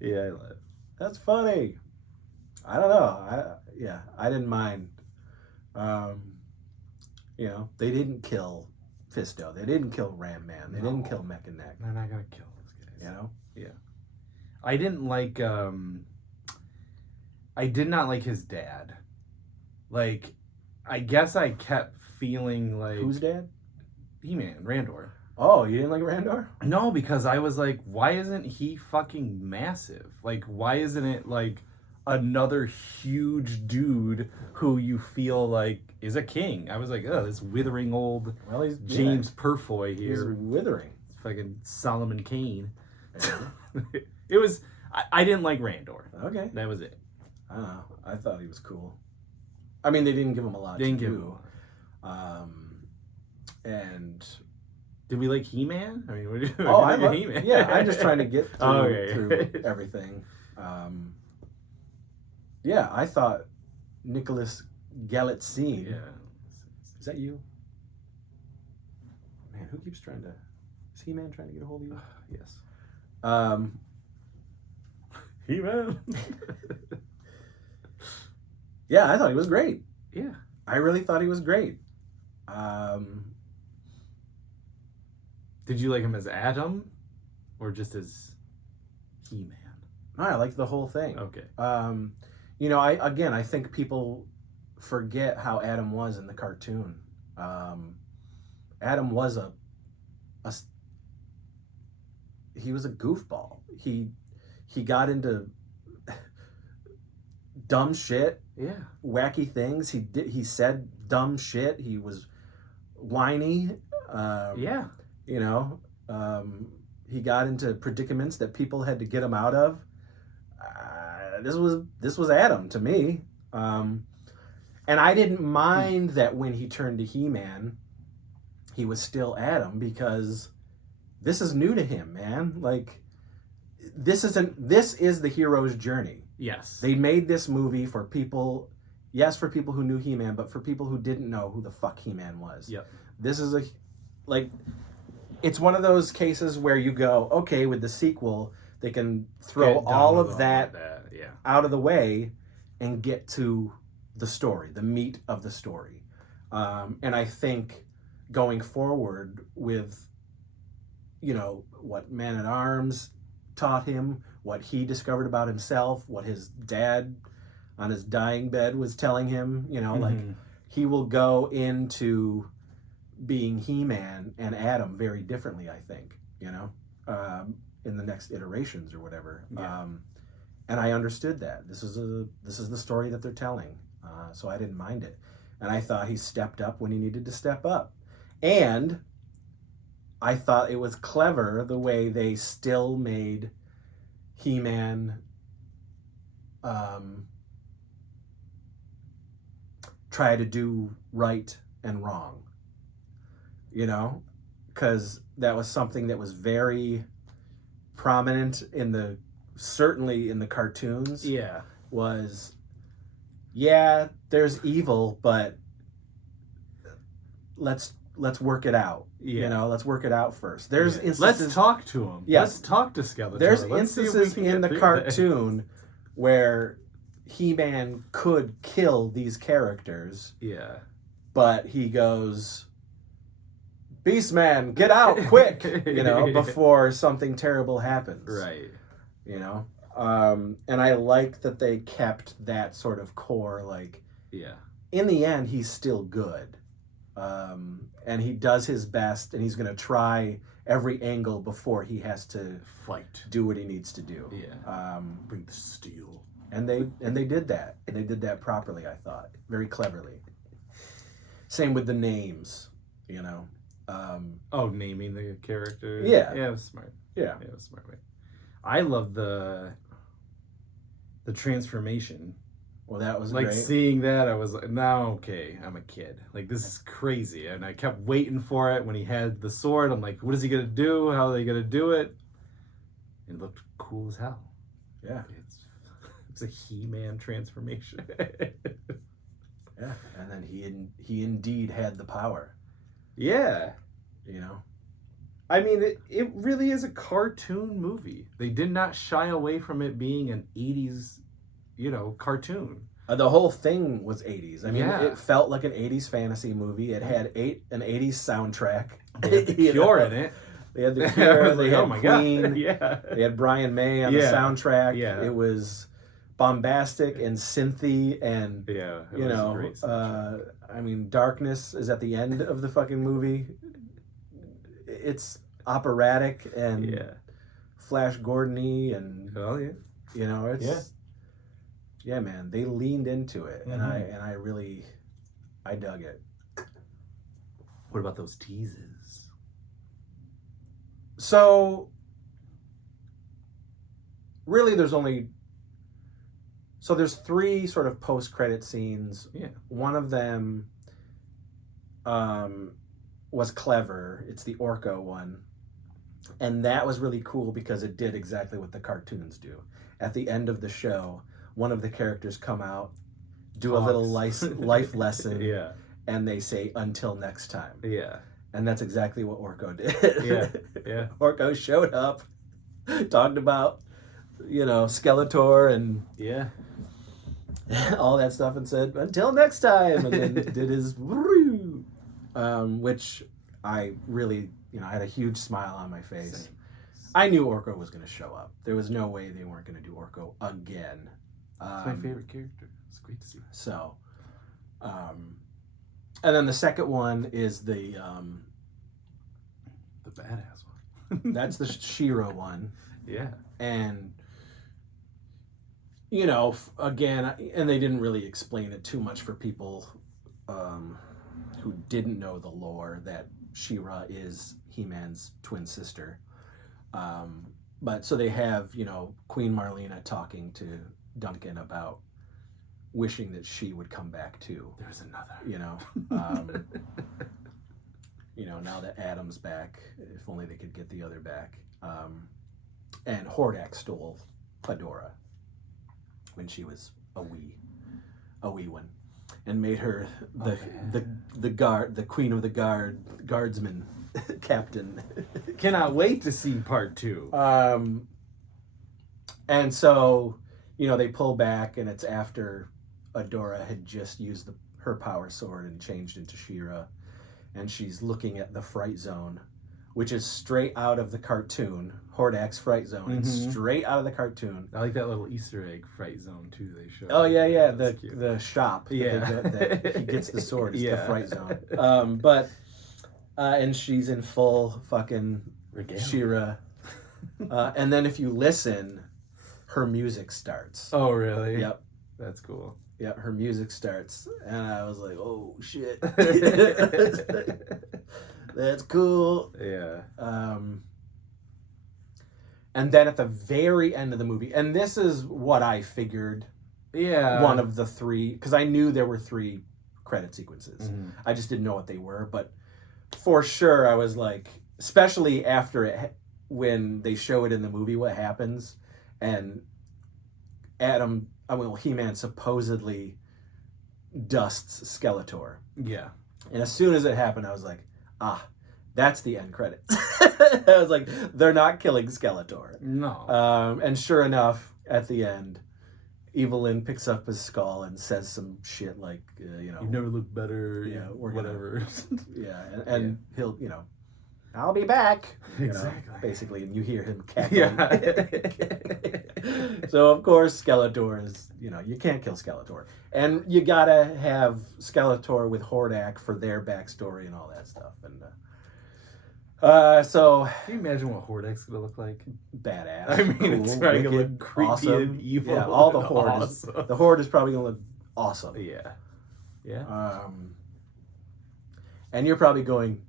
Yeah, I love it. That's funny. I don't know. I didn't mind. They didn't kill Fisto. They didn't kill Ram Man. They didn't kill Mech and Neck. They're not gonna kill those guys. Yeah. I didn't like. I did not like his dad. Like, I guess I kept feeling like Who's dad? He-Man, Randor. Oh, you didn't like Randor? No, because I was like, why isn't he fucking massive? Like, why isn't it like another huge dude who you feel like is a king? I was like, oh, this withering old Well, James Purfoy He's here. withering. Fucking Solomon Kane. It was... I didn't like Randor. Okay. That was it. I don't know. I thought he was cool. I mean, they didn't give him a lot Didn't to give do. him. And Did we like He-Man? I mean, what did you I like love He-Man? Yeah, I'm just trying to get through, Okay. everything. Yeah, I thought Nicholas Galitzine. Yeah. Is that you? Man, who keeps trying to... Is He-Man trying to get a hold of you? Yes. He-Man. Yeah, I thought he was great. Yeah. I really thought he was great. Did you like him as Adam, or just as He-Man? I liked the whole thing. Okay. I think people forget how Adam was in the cartoon. he was a goofball. He got into dumb shit, Yeah. wacky things. He said dumb shit. He was whiny. Yeah. You know, he got into predicaments that people had to get him out of. This was Adam to me, and I didn't mind that when he turned to He-Man, he was still Adam, because this is new to him, man. Like, this is the hero's journey. Yes. They made this movie for people, yes, for people who knew He-Man, but for people who didn't know who the fuck He-Man was. Yep. This is it's one of those cases where you go, okay, with the sequel, they can throw Get done all with of that Yeah. out of the way and get to the story, the meat of the story. And I think going forward with, you know, what Man-at-Arms taught him, what he discovered about himself, what his dad on his dying bed was telling him, you know, like, he will go into being He-Man and Adam very differently, I think, you know, in the next iterations or whatever. Yeah. And I understood that this is the story that they're telling, so I didn't mind it, and I thought he stepped up when he needed to step up, and I thought it was clever the way they still made He-Man try to do right and wrong, you know, because that was something that was very prominent certainly in the cartoons. Yeah. Was, yeah, there's evil, but let's work it out. Yeah. You know, let's work it out first. There's Yeah. instances. Let's talk to him. Yes. Let's talk to Skeletor. There's Let's see if we instances can in get the through cartoon where He-Man could kill these characters, this. Yeah. but he goes, Beastman, get out quick, you know, before something terrible happens. Right. You know? And I like that they kept that sort of core, like, Yeah. in the end, he's still good. And he does his best, and he's going to try every angle before he has to Fight. do what he needs to do. Yeah. Bring the steel. And they did that. And they did that properly, I thought. Very cleverly. Same with the names, you know. Naming the character. Yeah. Yeah, it was smart. Yeah. Yeah, it was a smart way. I love the transformation. Well, that was Like, great. seeing that, I was like, now, okay, I'm a kid. Like, this is crazy. And I kept waiting for it when he had the sword. I'm like, what is he going to do? How are they going to do it? It looked cool as hell. Yeah. It's a He-Man transformation. Yeah. And then he indeed had the power, Yeah. you know. I mean, it really is a cartoon movie. They did not shy away from it being an 80s, you know, cartoon. The whole thing was 80s. I mean, Yeah. it felt like an 80s fantasy movie. It had an 80s soundtrack. They had the You Cure know? in it. They had the I Cure. was They like, had oh my Queen. God. Yeah. They had Brian May on the Yeah. soundtrack. Yeah. It was bombastic and synthy, and Yeah. It you was know, great soundtrack. I mean, Darkness is at the end of the fucking movie. It's operatic and Yeah. Flash Gordon-y, and Oh, yeah. you know, it's yeah, man. They leaned into it, and I really dug it. What about those teases? So really, there's three sort of post-credit scenes. Yeah. One of them was clever. It's the Orko one. And that was really cool because it did exactly what the cartoons do. At the end of the show, one of the characters come out, do a little life lesson, Yeah. and they say, until next time. Yeah. And that's exactly what Orko did. Yeah. Yeah. Orko showed up, talked about, you know, Skeletor and Yeah. all that stuff, and said, until next time, and then did his woo, which I really, you know, I had a huge smile on my face. Same. I knew Orko was going to show up. There was no way they weren't going to do Orko again. It's my favorite character. It's great to see. So, and then the second one is the The badass one. That's the She-Ra one. Yeah. And, you know, again, and they didn't really explain it too much for people who didn't know the lore that She-Ra is He-Man's twin sister. But so they have, you know, Queen Marlena talking to Duncan about wishing that she would come back too. There's another. You know, you know, now that Adam's back, if only they could get the other back. And Hordak stole Adora when she was a wee one, and made her the queen of the guardsmen captain. Cannot wait to see part 2. And so, you know, they pull back, and it's after Adora had just used her power sword and changed into She-Ra, and she's looking at the Fright Zone, which is straight out of the cartoon. Hordak's Fright Zone. It's straight out of the cartoon. I like that little Easter egg Fright Zone too. They show. Oh yeah, That's cute. the shop. That he gets the sword. It's Yeah. the Fright Zone. And she's in full fucking Regalia. She-Ra. And then if you listen, her music starts. Oh really? Yep. That's cool. Yep, her music starts, and I was like, "Oh shit, that's cool." Yeah. And then at the very end of the movie, and this is what I figured, Yeah. one of the 3, because I knew there were 3 credit sequences. Mhm. I just didn't know what they were, but for sure I was like, especially after when they show it in the movie, what happens, and He-Man supposedly dusts Skeletor. Yeah. And as soon as it happened, I was like, that's the end credits. I was like, they're not killing Skeletor. No. And sure enough, at the end, Evelyn picks up his skull and says some shit like, you know, You never looked better. Yeah, we're whatever. yeah, and he'll, you know, I'll be back. You know, Exactly. basically, and you hear him cackling. Yeah. So of course, Skeletor is, you know, you can't kill Skeletor, and you gotta have Skeletor with Hordak for their backstory and all that stuff, and so Can you imagine what Hordak's gonna look like? badass. I mean, it's probably gonna wicked, look creepy awesome. and evil. Yeah, all the and horde awesome. the horde is probably gonna look awesome. Yeah. Yeah. And you're probably going,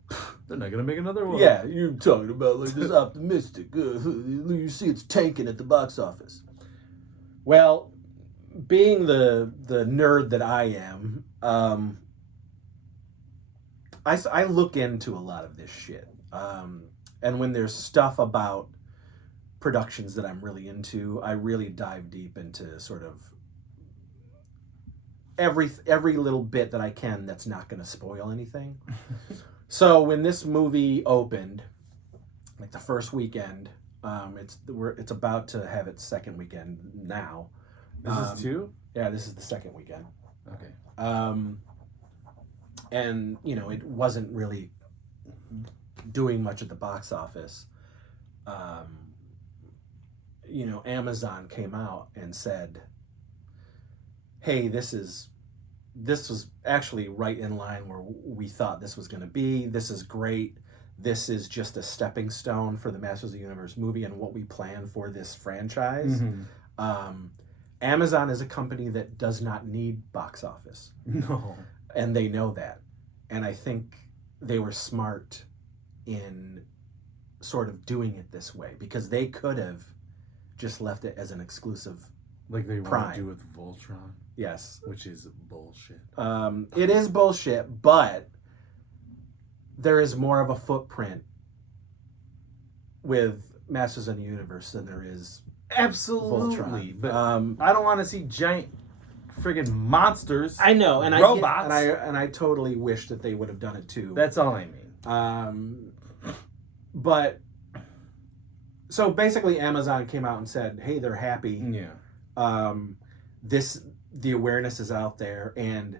They're not gonna make another one. yeah, you're talking about like this optimistic. You see, it's tanking at the box office. Well, being the nerd that I am, I look into a lot of this shit. And when there's stuff about productions that I'm really into, I really dive deep into sort of every little bit that I can that's not going to spoil anything. So when this movie opened, like the first weekend, it's about to have its second weekend now. This is 2? Yeah, this is the second weekend. Okay. And you know, it wasn't really doing much at the box office. You know, Amazon came out and said, hey, this was actually right in line where we thought this was going to be. This is great. This is just a stepping stone for the Masters of the Universe movie and what we plan for this franchise. Mm-hmm. Amazon is a company that does not need box office, No. and they know that. And I think they were smart in sort of doing it this way, because they could have just left it as an exclusive. Like they want Prime. to do with Voltron, Yes. which is bullshit. It is bullshit, but there is more of a footprint with Masters of the Universe than there is Absolutely. Voltron. But I don't want to see giant friggin' monsters. I know, and Robots. I totally wish that they would have done it too. That's all I mean. But so basically, Amazon came out and said, "Hey, they're happy. Yeah. The awareness is out there, and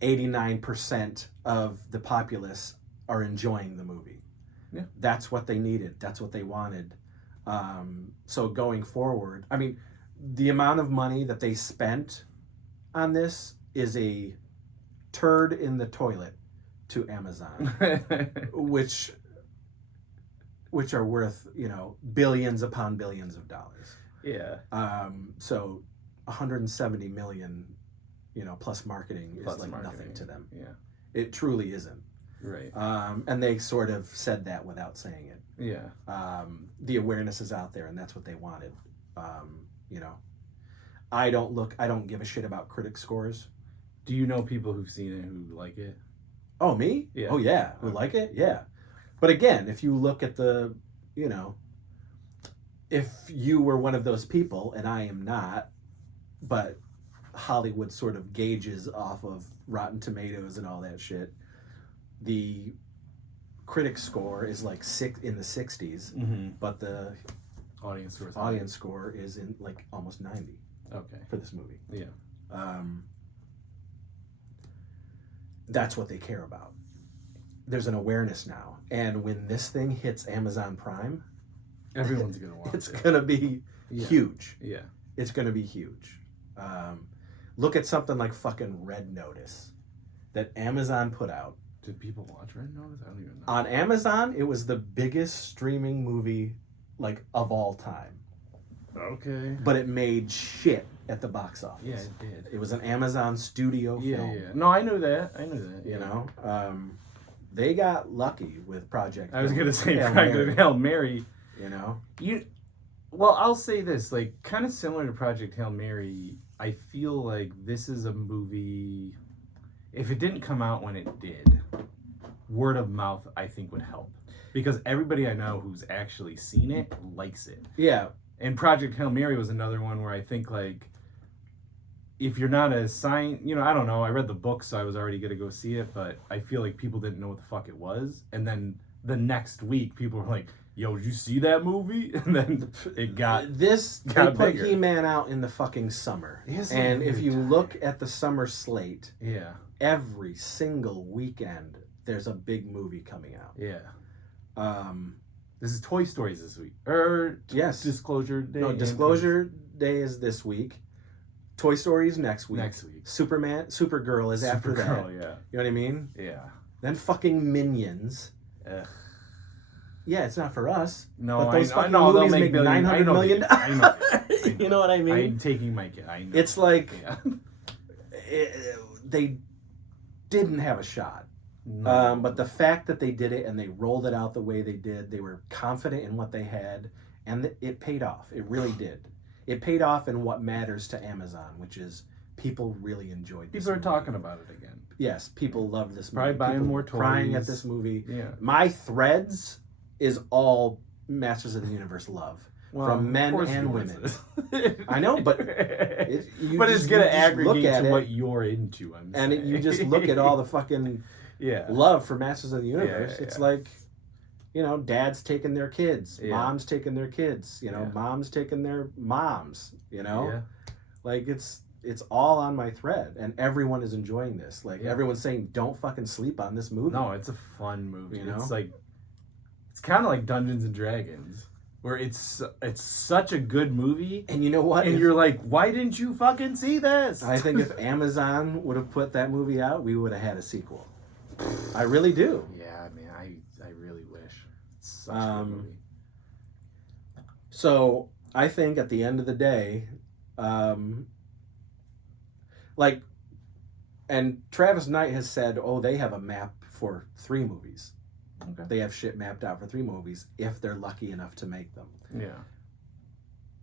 89% of the populace are enjoying the movie. Yeah. That's what they needed. That's what they wanted. So going forward, I mean, the amount of money that they spent on this is a turd in the toilet to Amazon, which which are worth, billions upon billions of dollars. Yeah. So 170 million, plus marketing is Plus like marketing. nothing to them. Yeah. It truly isn't. Right. And they sort of said that without saying it. Yeah. The awareness is out there, and that's what they wanted. I don't give a shit about critic scores. Do you know people who've seen it who like it? Oh, me? Yeah. Oh, yeah. Who Okay. like it? Yeah. But again, if you look at the, if you were one of those people, and I am not, but Hollywood sort of gauges off of Rotten Tomatoes and all that shit, the critic score is like in the 60s, Mm-hmm. but the Audience scores. audience score is in like almost 90 Okay. for this movie. Yeah. That's what they care about. There's an awareness now, and when this thing hits Amazon Prime, Everyone's gonna watch it's it. gonna be Yeah. huge. Yeah. It's gonna be huge. Look at something like fucking Red Notice that Amazon put out. Did people watch Red Notice? I don't even know. On Amazon, it was the biggest streaming movie like of all time, Okay. but it made shit at the box office. Yeah, it did. It was an Amazon studio Yeah, film. yeah. No, I knew that. I knew that. You know, they got lucky with Project. I was gonna say Hail Project Mary, Hail Mary. You know, Well, I'll say this, like, kind of similar to Project Hail Mary. I feel like this is a movie. If it didn't come out when it did, word of mouth I think would help, because everybody I know who's actually seen it likes it. yeah, And Project Hail Mary was another one where I think, like, if you're not a I don't know. I read the book, so I was already gonna go see it, but I feel like people didn't know what the fuck it was, and then the next week people were like, "Yo, did you see that movie?" And then it got they got put bigger. He-Man out in the fucking summer, It's a and if weird you time. look at the summer slate, yeah, every single weekend there's a big movie coming out. yeah. Um, This is Toy Stories this week, or yes, Disclosure Day. no, and- Disclosure Day is this week. Toy Story is next week. next week. Supergirl is after that. Supergirl, You know what I mean? yeah. Then fucking Minions. Ugh. Yeah, it's not for us. No, But those I fucking know they'll movies make make billion. I $900 know million. I know. I You know what I mean? I'm taking my kid. I know. It's like yeah. they didn't have a shot. No. But the fact that they did it and they rolled it out the way they did, they were confident in what they had, and it paid off. It really did. It paid off in what matters to Amazon, which is people really enjoyed this People are movie. talking about it again. Yes, people love this movie. Probably buying People more crying at toys. this movie. Yeah. My threads is all Masters of the Universe love. From men of course and yours women. is. I know, but but it's it's gonna aggregate look at to it, what you're into. I'm and saying. you just look at all the fucking yeah. love for Masters of the Universe. yeah, It's yeah. like, dads taking their kids, Yeah. moms taking their kids, Yeah. moms taking their moms, Yeah. like it's all on my thread, and everyone is enjoying this. Like Yeah. everyone's saying, don't fucking sleep on this movie. No, it's a fun movie. You know? It's like it's kind of like Dungeons and Dragons, where it's such a good movie, And you know what? and If- you're like, why didn't you fucking see this? I think if Amazon would have put that movie out, we would have had a sequel. I really do. Yeah, man, I really wish. It's such a Um, good movie. So I think at the end of the day, and Travis Knight has said, oh, they have a map for 3 movies. Okay. They have shit mapped out for 3 movies if they're lucky enough to make them. Yeah,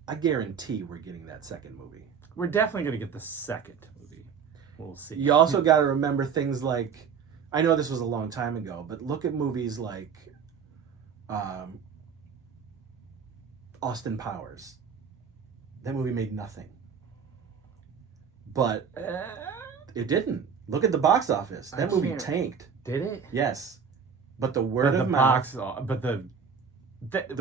I guarantee we're getting that second movie. we're definitely gonna get the second movie. We'll see. You also got to remember things like, I know this was a long time ago, but look at movies like Austin Powers. That movie made nothing. But it didn't. Look at the box office. I That movie can't- tanked. Did it? Yes. But the word But the of mouth. box, but the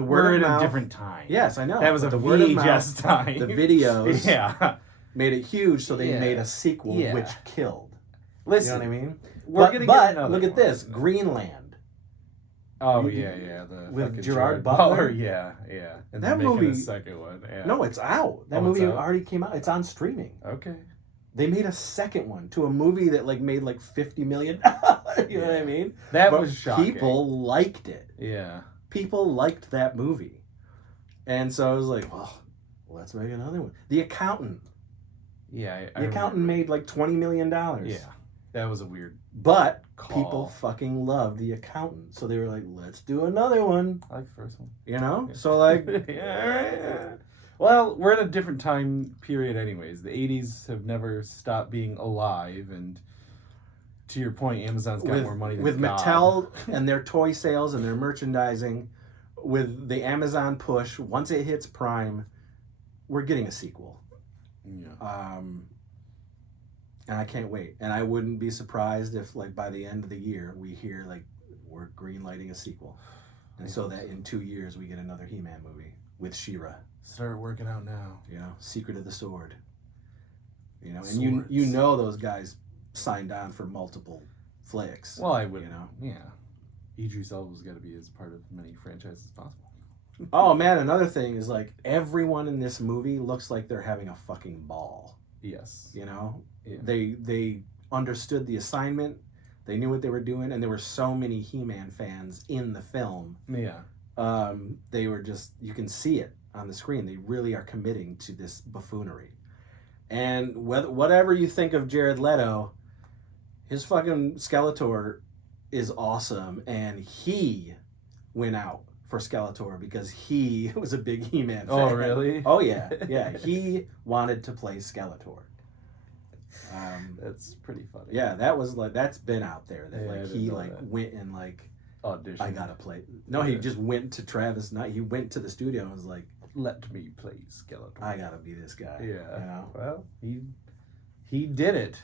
word we're of in mouth- a different time. Yes, I know. that was but a the word of mouth, VHS time. the videos yeah. made it huge, so they Yeah. made a sequel Yeah. which killed. Listen, You know what I mean? we're But, gonna but get another look at one. this, Greenland. Oh You- yeah, the with fucking Gerard Butler? Yeah. And That they're making movie- a second one. Yeah. No, it's out. That Oh, it's movie out? already came out. It's on streaming. Okay. They made a second one to a movie that made $50 million. You know what I mean? That But was shocking. people liked it. Yeah. People liked that movie. And so I was like, well, let's make another one. The Accountant. Yeah, The Accountant made like $20 million. Yeah, that was a weird But call. people fucking loved The Accountant. So they were like, let's do another one. I like the first one. You know? So like... Yeah. Well, we're in a different time period anyways. The 80s have never stopped being alive, and to your point, Amazon's got more money than with God. Mattel and their toy sales and their merchandising, with the Amazon push, once it hits Prime, we're getting a sequel. Yeah. And I can't wait. And I wouldn't be surprised if, like, by the end of the year, we hear, like, we're green-lighting a sequel. And so that in 2 years, we get another He-Man movie with She-Ra. Start working out now. You know, Secret of the Sword. You know, and Swords. you know those guys signed on for multiple flicks. Well, I would. You know? Yeah. Idris Elba's got to be as part of many franchises as possible. Oh man, another thing is like everyone in this movie looks like they're having a fucking ball. Yes. You know? Yeah. They understood the assignment, they knew what they were doing, and there were so many He-Man fans in the film. Yeah. They were just, you can see it on the screen. They really are committing to this buffoonery. And whatever you think of Jared Leto, his fucking Skeletor is awesome, and he went out for Skeletor because he was a big He-Man fan. Oh, really? Oh, yeah. Yeah, he wanted to play Skeletor. That's pretty funny. Yeah, that was like, that's been out there. That Yeah, I like didn't he know like that. went and like, Audition. I gotta play. No, he just went to Travis Knight. He went to the studio and was like, Let me play Skeletor. I gotta be this guy. Yeah. You know? Well, he did it.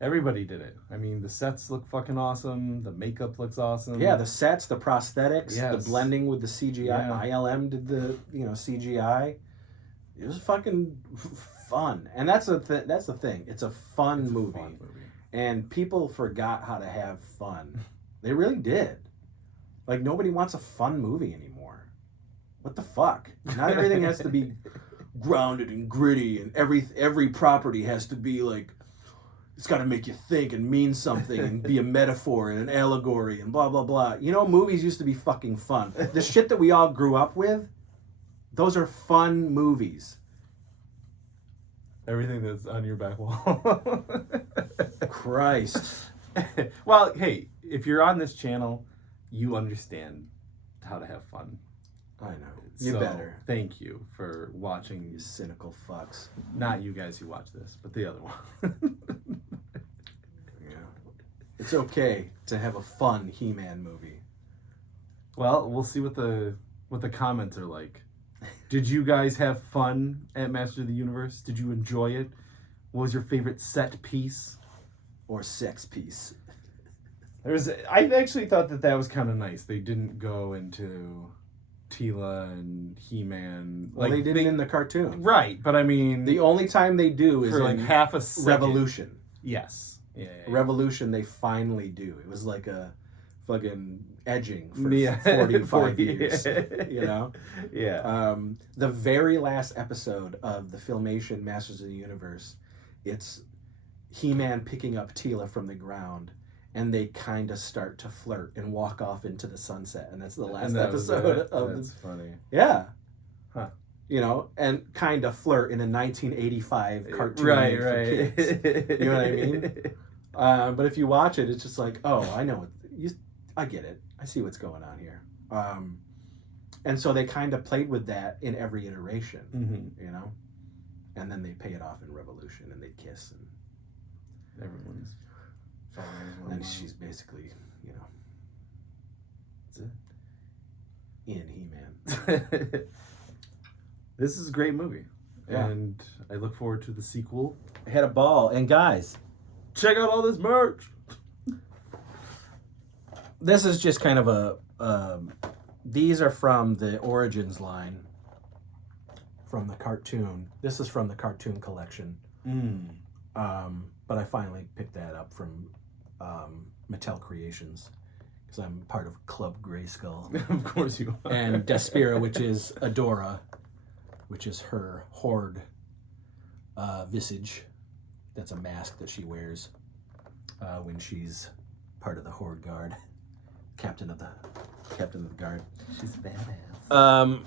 Everybody did it. I mean, the sets look fucking awesome. The makeup looks awesome. Yeah, the sets, the prosthetics, Yes. the blending with the CGI. Yeah. ILM did the CGI. It was fucking fun, and that's the thing. It's a fun It's a movie, fun movie. and people forgot how to have fun. They really did. Like nobody wants a fun movie anymore. What the fuck? Not everything has to be grounded and gritty, and every property has to be like. It's got to make you think and mean something and be a metaphor and an allegory and blah, blah, blah. You know, movies used to be fucking fun. The shit that we all grew up with, those are fun movies. Everything that's on your back wall. Christ. Well, hey, if you're on this channel, you understand how to have fun. I know. You So, better. Thank you for watching. You cynical fucks. Not you guys who watch this, but the other one. Yeah. It's okay to have a fun He-Man movie. Well, we'll see what the comments are like. Did you guys have fun at Master of the Universe? Did you enjoy it? What was your favorite set piece? Or sex piece. I actually thought that was kind of nice. They didn't go into Teela and He-Man. Well, they didn't in the cartoon. Right, but I mean, The only time they do is for like in half a second. Revolution. Yes. Yeah. Revolution, they finally do. It was like a fucking edging for Yeah. 45 40 years. You know? Yeah. The very last episode of the Filmation Masters of the Universe, it's He-Man picking up Teela from the ground, and they kind of start to flirt and walk off into the sunset, and that's the last And that was episode it. of That's funny. Yeah. Huh. You know, and kind of flirt in a 1985 cartoon Right, made for right. kids. You know what I mean? But if you watch it, it's just like, oh, I know I get it. I see what's going on here. And so they kind of played with that in every iteration, Mm-hmm. you know? And then they pay it off in Revolution, and they kiss, and Everyone's then she's basically, you know, That's in He-Man. it. This is a great movie. Yeah. And I look forward to the sequel. I had a ball, and guys, Check out all this merch. this is just kind of a these are from the Origins line from the cartoon. This is from the cartoon collection. But I finally picked that up from Mattel Creations because I'm part of Club Grayskull. Of course you are. And Despera, which is Adora, which is her horde visage. That's a mask that she wears when she's part of the Horde Guard, captain of the captain of the guard. She's badass.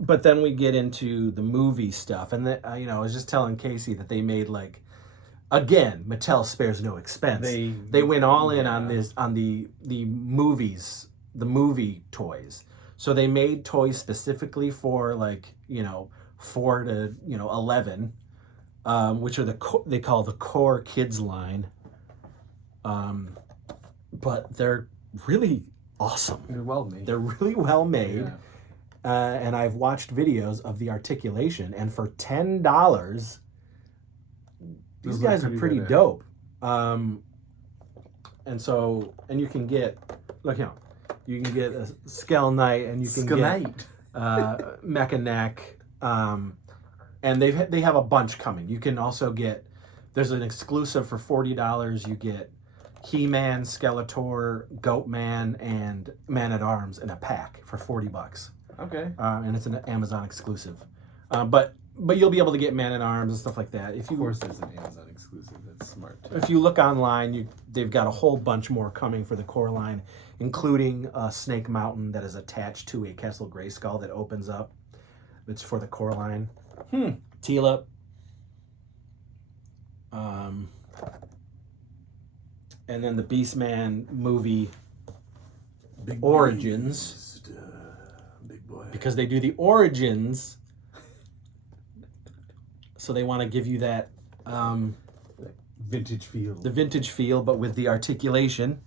But then we get into the movie stuff, and I was just telling Casey that they made like, again, Mattel spares no expense. They went all in on this, on the movies, the movie toys. So they made toys specifically for like 4 to 11, which are they call the core kids line. But they're really awesome. They're well made. They're really well made. Yeah. And I've watched videos of the articulation, and for $10, these guys are pretty dope. And you can get, you can get a Skell Knight, and you can get Mechaneck, and they have a bunch coming. You can also get, there's an exclusive for $40. You get He-Man, Skeletor, Goatman, and Man-at-Arms in a pack for $40. Okay. And it's an Amazon exclusive. But you'll be able to get Man-at-Arms and stuff like that. Of course there's an Amazon exclusive. That's smart too. If you look online, they've got a whole bunch more coming for the core line, including Snake Mountain that is attached to a Castle Grayskull that opens up. It's for the core line. Teela. And then the Beastman movie Origins. Big boy. Because they do the Origins, so they want to give you that Vintage feel. the vintage feel, but with the articulation.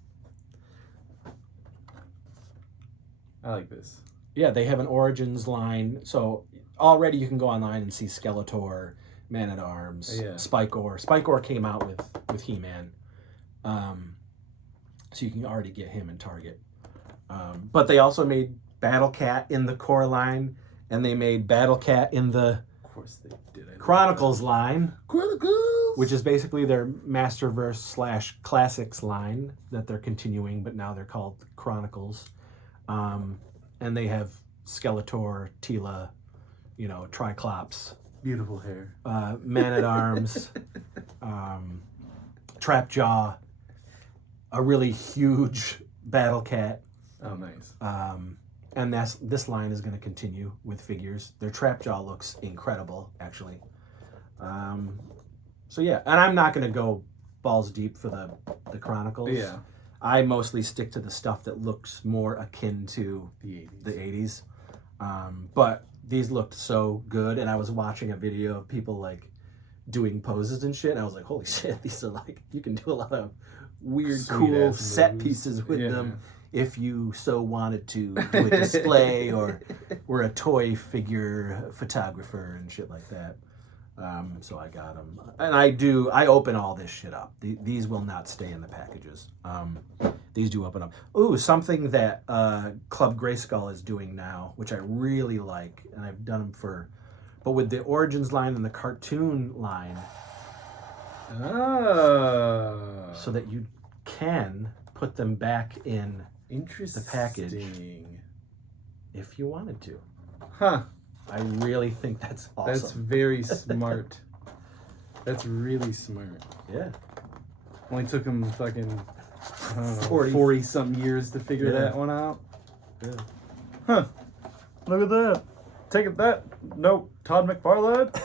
I like this. Yeah, they have an Origins line, so already you can go online and see Skeletor, Man-at-Arms, Spike-Or. Spike-Or came out with He-Man, so you can already get him in Target. But they also made Battle Cat in the core line, and they made Battle Cat in the Of course they did. Chronicles line, Chronicles, which is basically their Masterverse / Classics line that they're continuing, but now they're called Chronicles. And they have Skeletor, Teela, Triclops, beautiful hair, Man-at-Arms, Trapjaw, a really huge Battle Cat. Oh, nice. And this line is going to continue with figures. Their Trapjaw looks incredible, actually. So yeah, and I'm not going to go balls deep for the Chronicles. Yeah. I mostly stick to the stuff that looks more akin to The 80s. But these looked so good, and I was watching a video of people like doing poses and shit, and I was like, holy shit, these are like, you can do a lot of weird, cool set pieces with them if you so wanted to do a display or were a toy figure photographer and shit like that. So I got them, and I open all this shit up. These will not stay in the packages. These do open up. Ooh, something that Club Grayskull is doing now, which I really like, and I've done them but with the Origins line and the cartoon line, so that you can put them back in the package if you wanted to. Huh. I really think that's awesome. That's very smart. That's really smart. Yeah. Only took him fucking, I don't know, 40. 40 some years to figure that one out. Yeah. Huh. Look at that. Take it that. Nope. Todd McFarlane.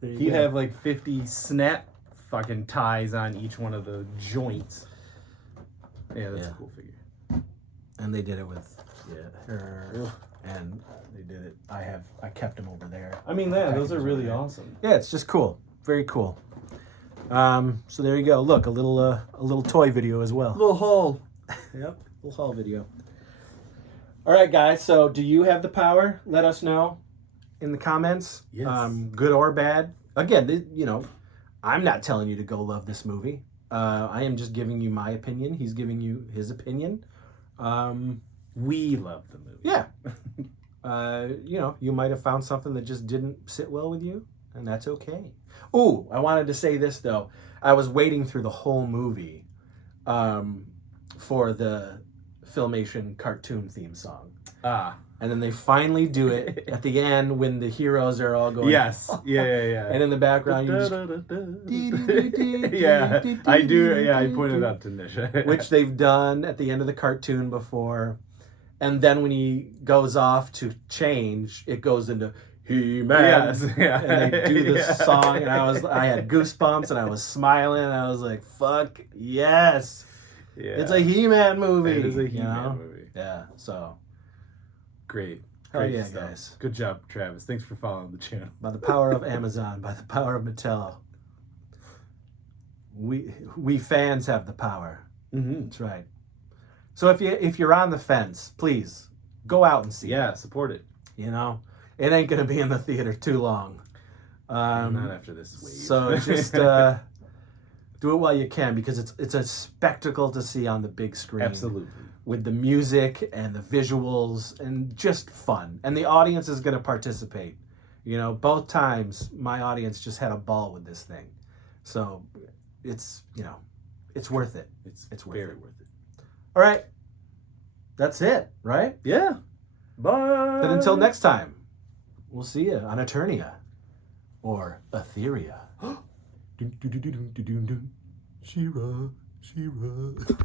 He'd have like 50 snap fucking ties on each one of the joints. Yeah, that's a cool figure. And they did it with her. And they did it. I kept them over there. I mean, those are really awesome. Yeah, it's just cool. Very cool. So there you go. Look, a little toy video as well. Little haul. Yep, little haul video. All right, guys. So, do you have the power? Let us know in the comments. Yes. Good or bad. Again, I'm not telling you to go love this movie. I am just giving you my opinion. He's giving you his opinion. We love the movie. Yeah. You might have found something that just didn't sit well with you, and that's okay. Ooh, I wanted to say this, though. I was waiting through the whole movie for the Filmation cartoon theme song. And then they finally do it at the end when the heroes are all going. Yes. Yeah. And in the background, you just... Yeah, I do. Yeah, I pointed out to Nisha. which they've done at the end of the cartoon before. And then when he goes off to change, it goes into He-Man. Yes, yeah. And they do this Yeah. song, and I had goosebumps, and I was smiling, and I was like, "Fuck yes, Yeah. it's a He-Man movie." It is a you He-Man know? movie. Yeah. So, Great. hell Great yeah, stuff. guys! Good job, Travis. Thanks for following the channel. By the power of Amazon, by the power of Mattel, we fans have the power. Mm-hmm. That's right. So if you're on the fence, please go out and see it. Yeah, support it. You know, it ain't gonna be in the theater too long. Not after this wave. So just do it while you can, because it's a spectacle to see on the big screen. Absolutely. With the music and the visuals and just fun. And the audience is gonna participate. You know, both times my audience just had a ball with this thing. So it's, you know, it's worth it. It's worth very it. worth it. All right. That's it, right? Yeah. Bye. Then until next time, we'll see you on Eternia or Etheria. She-ra, She-ra.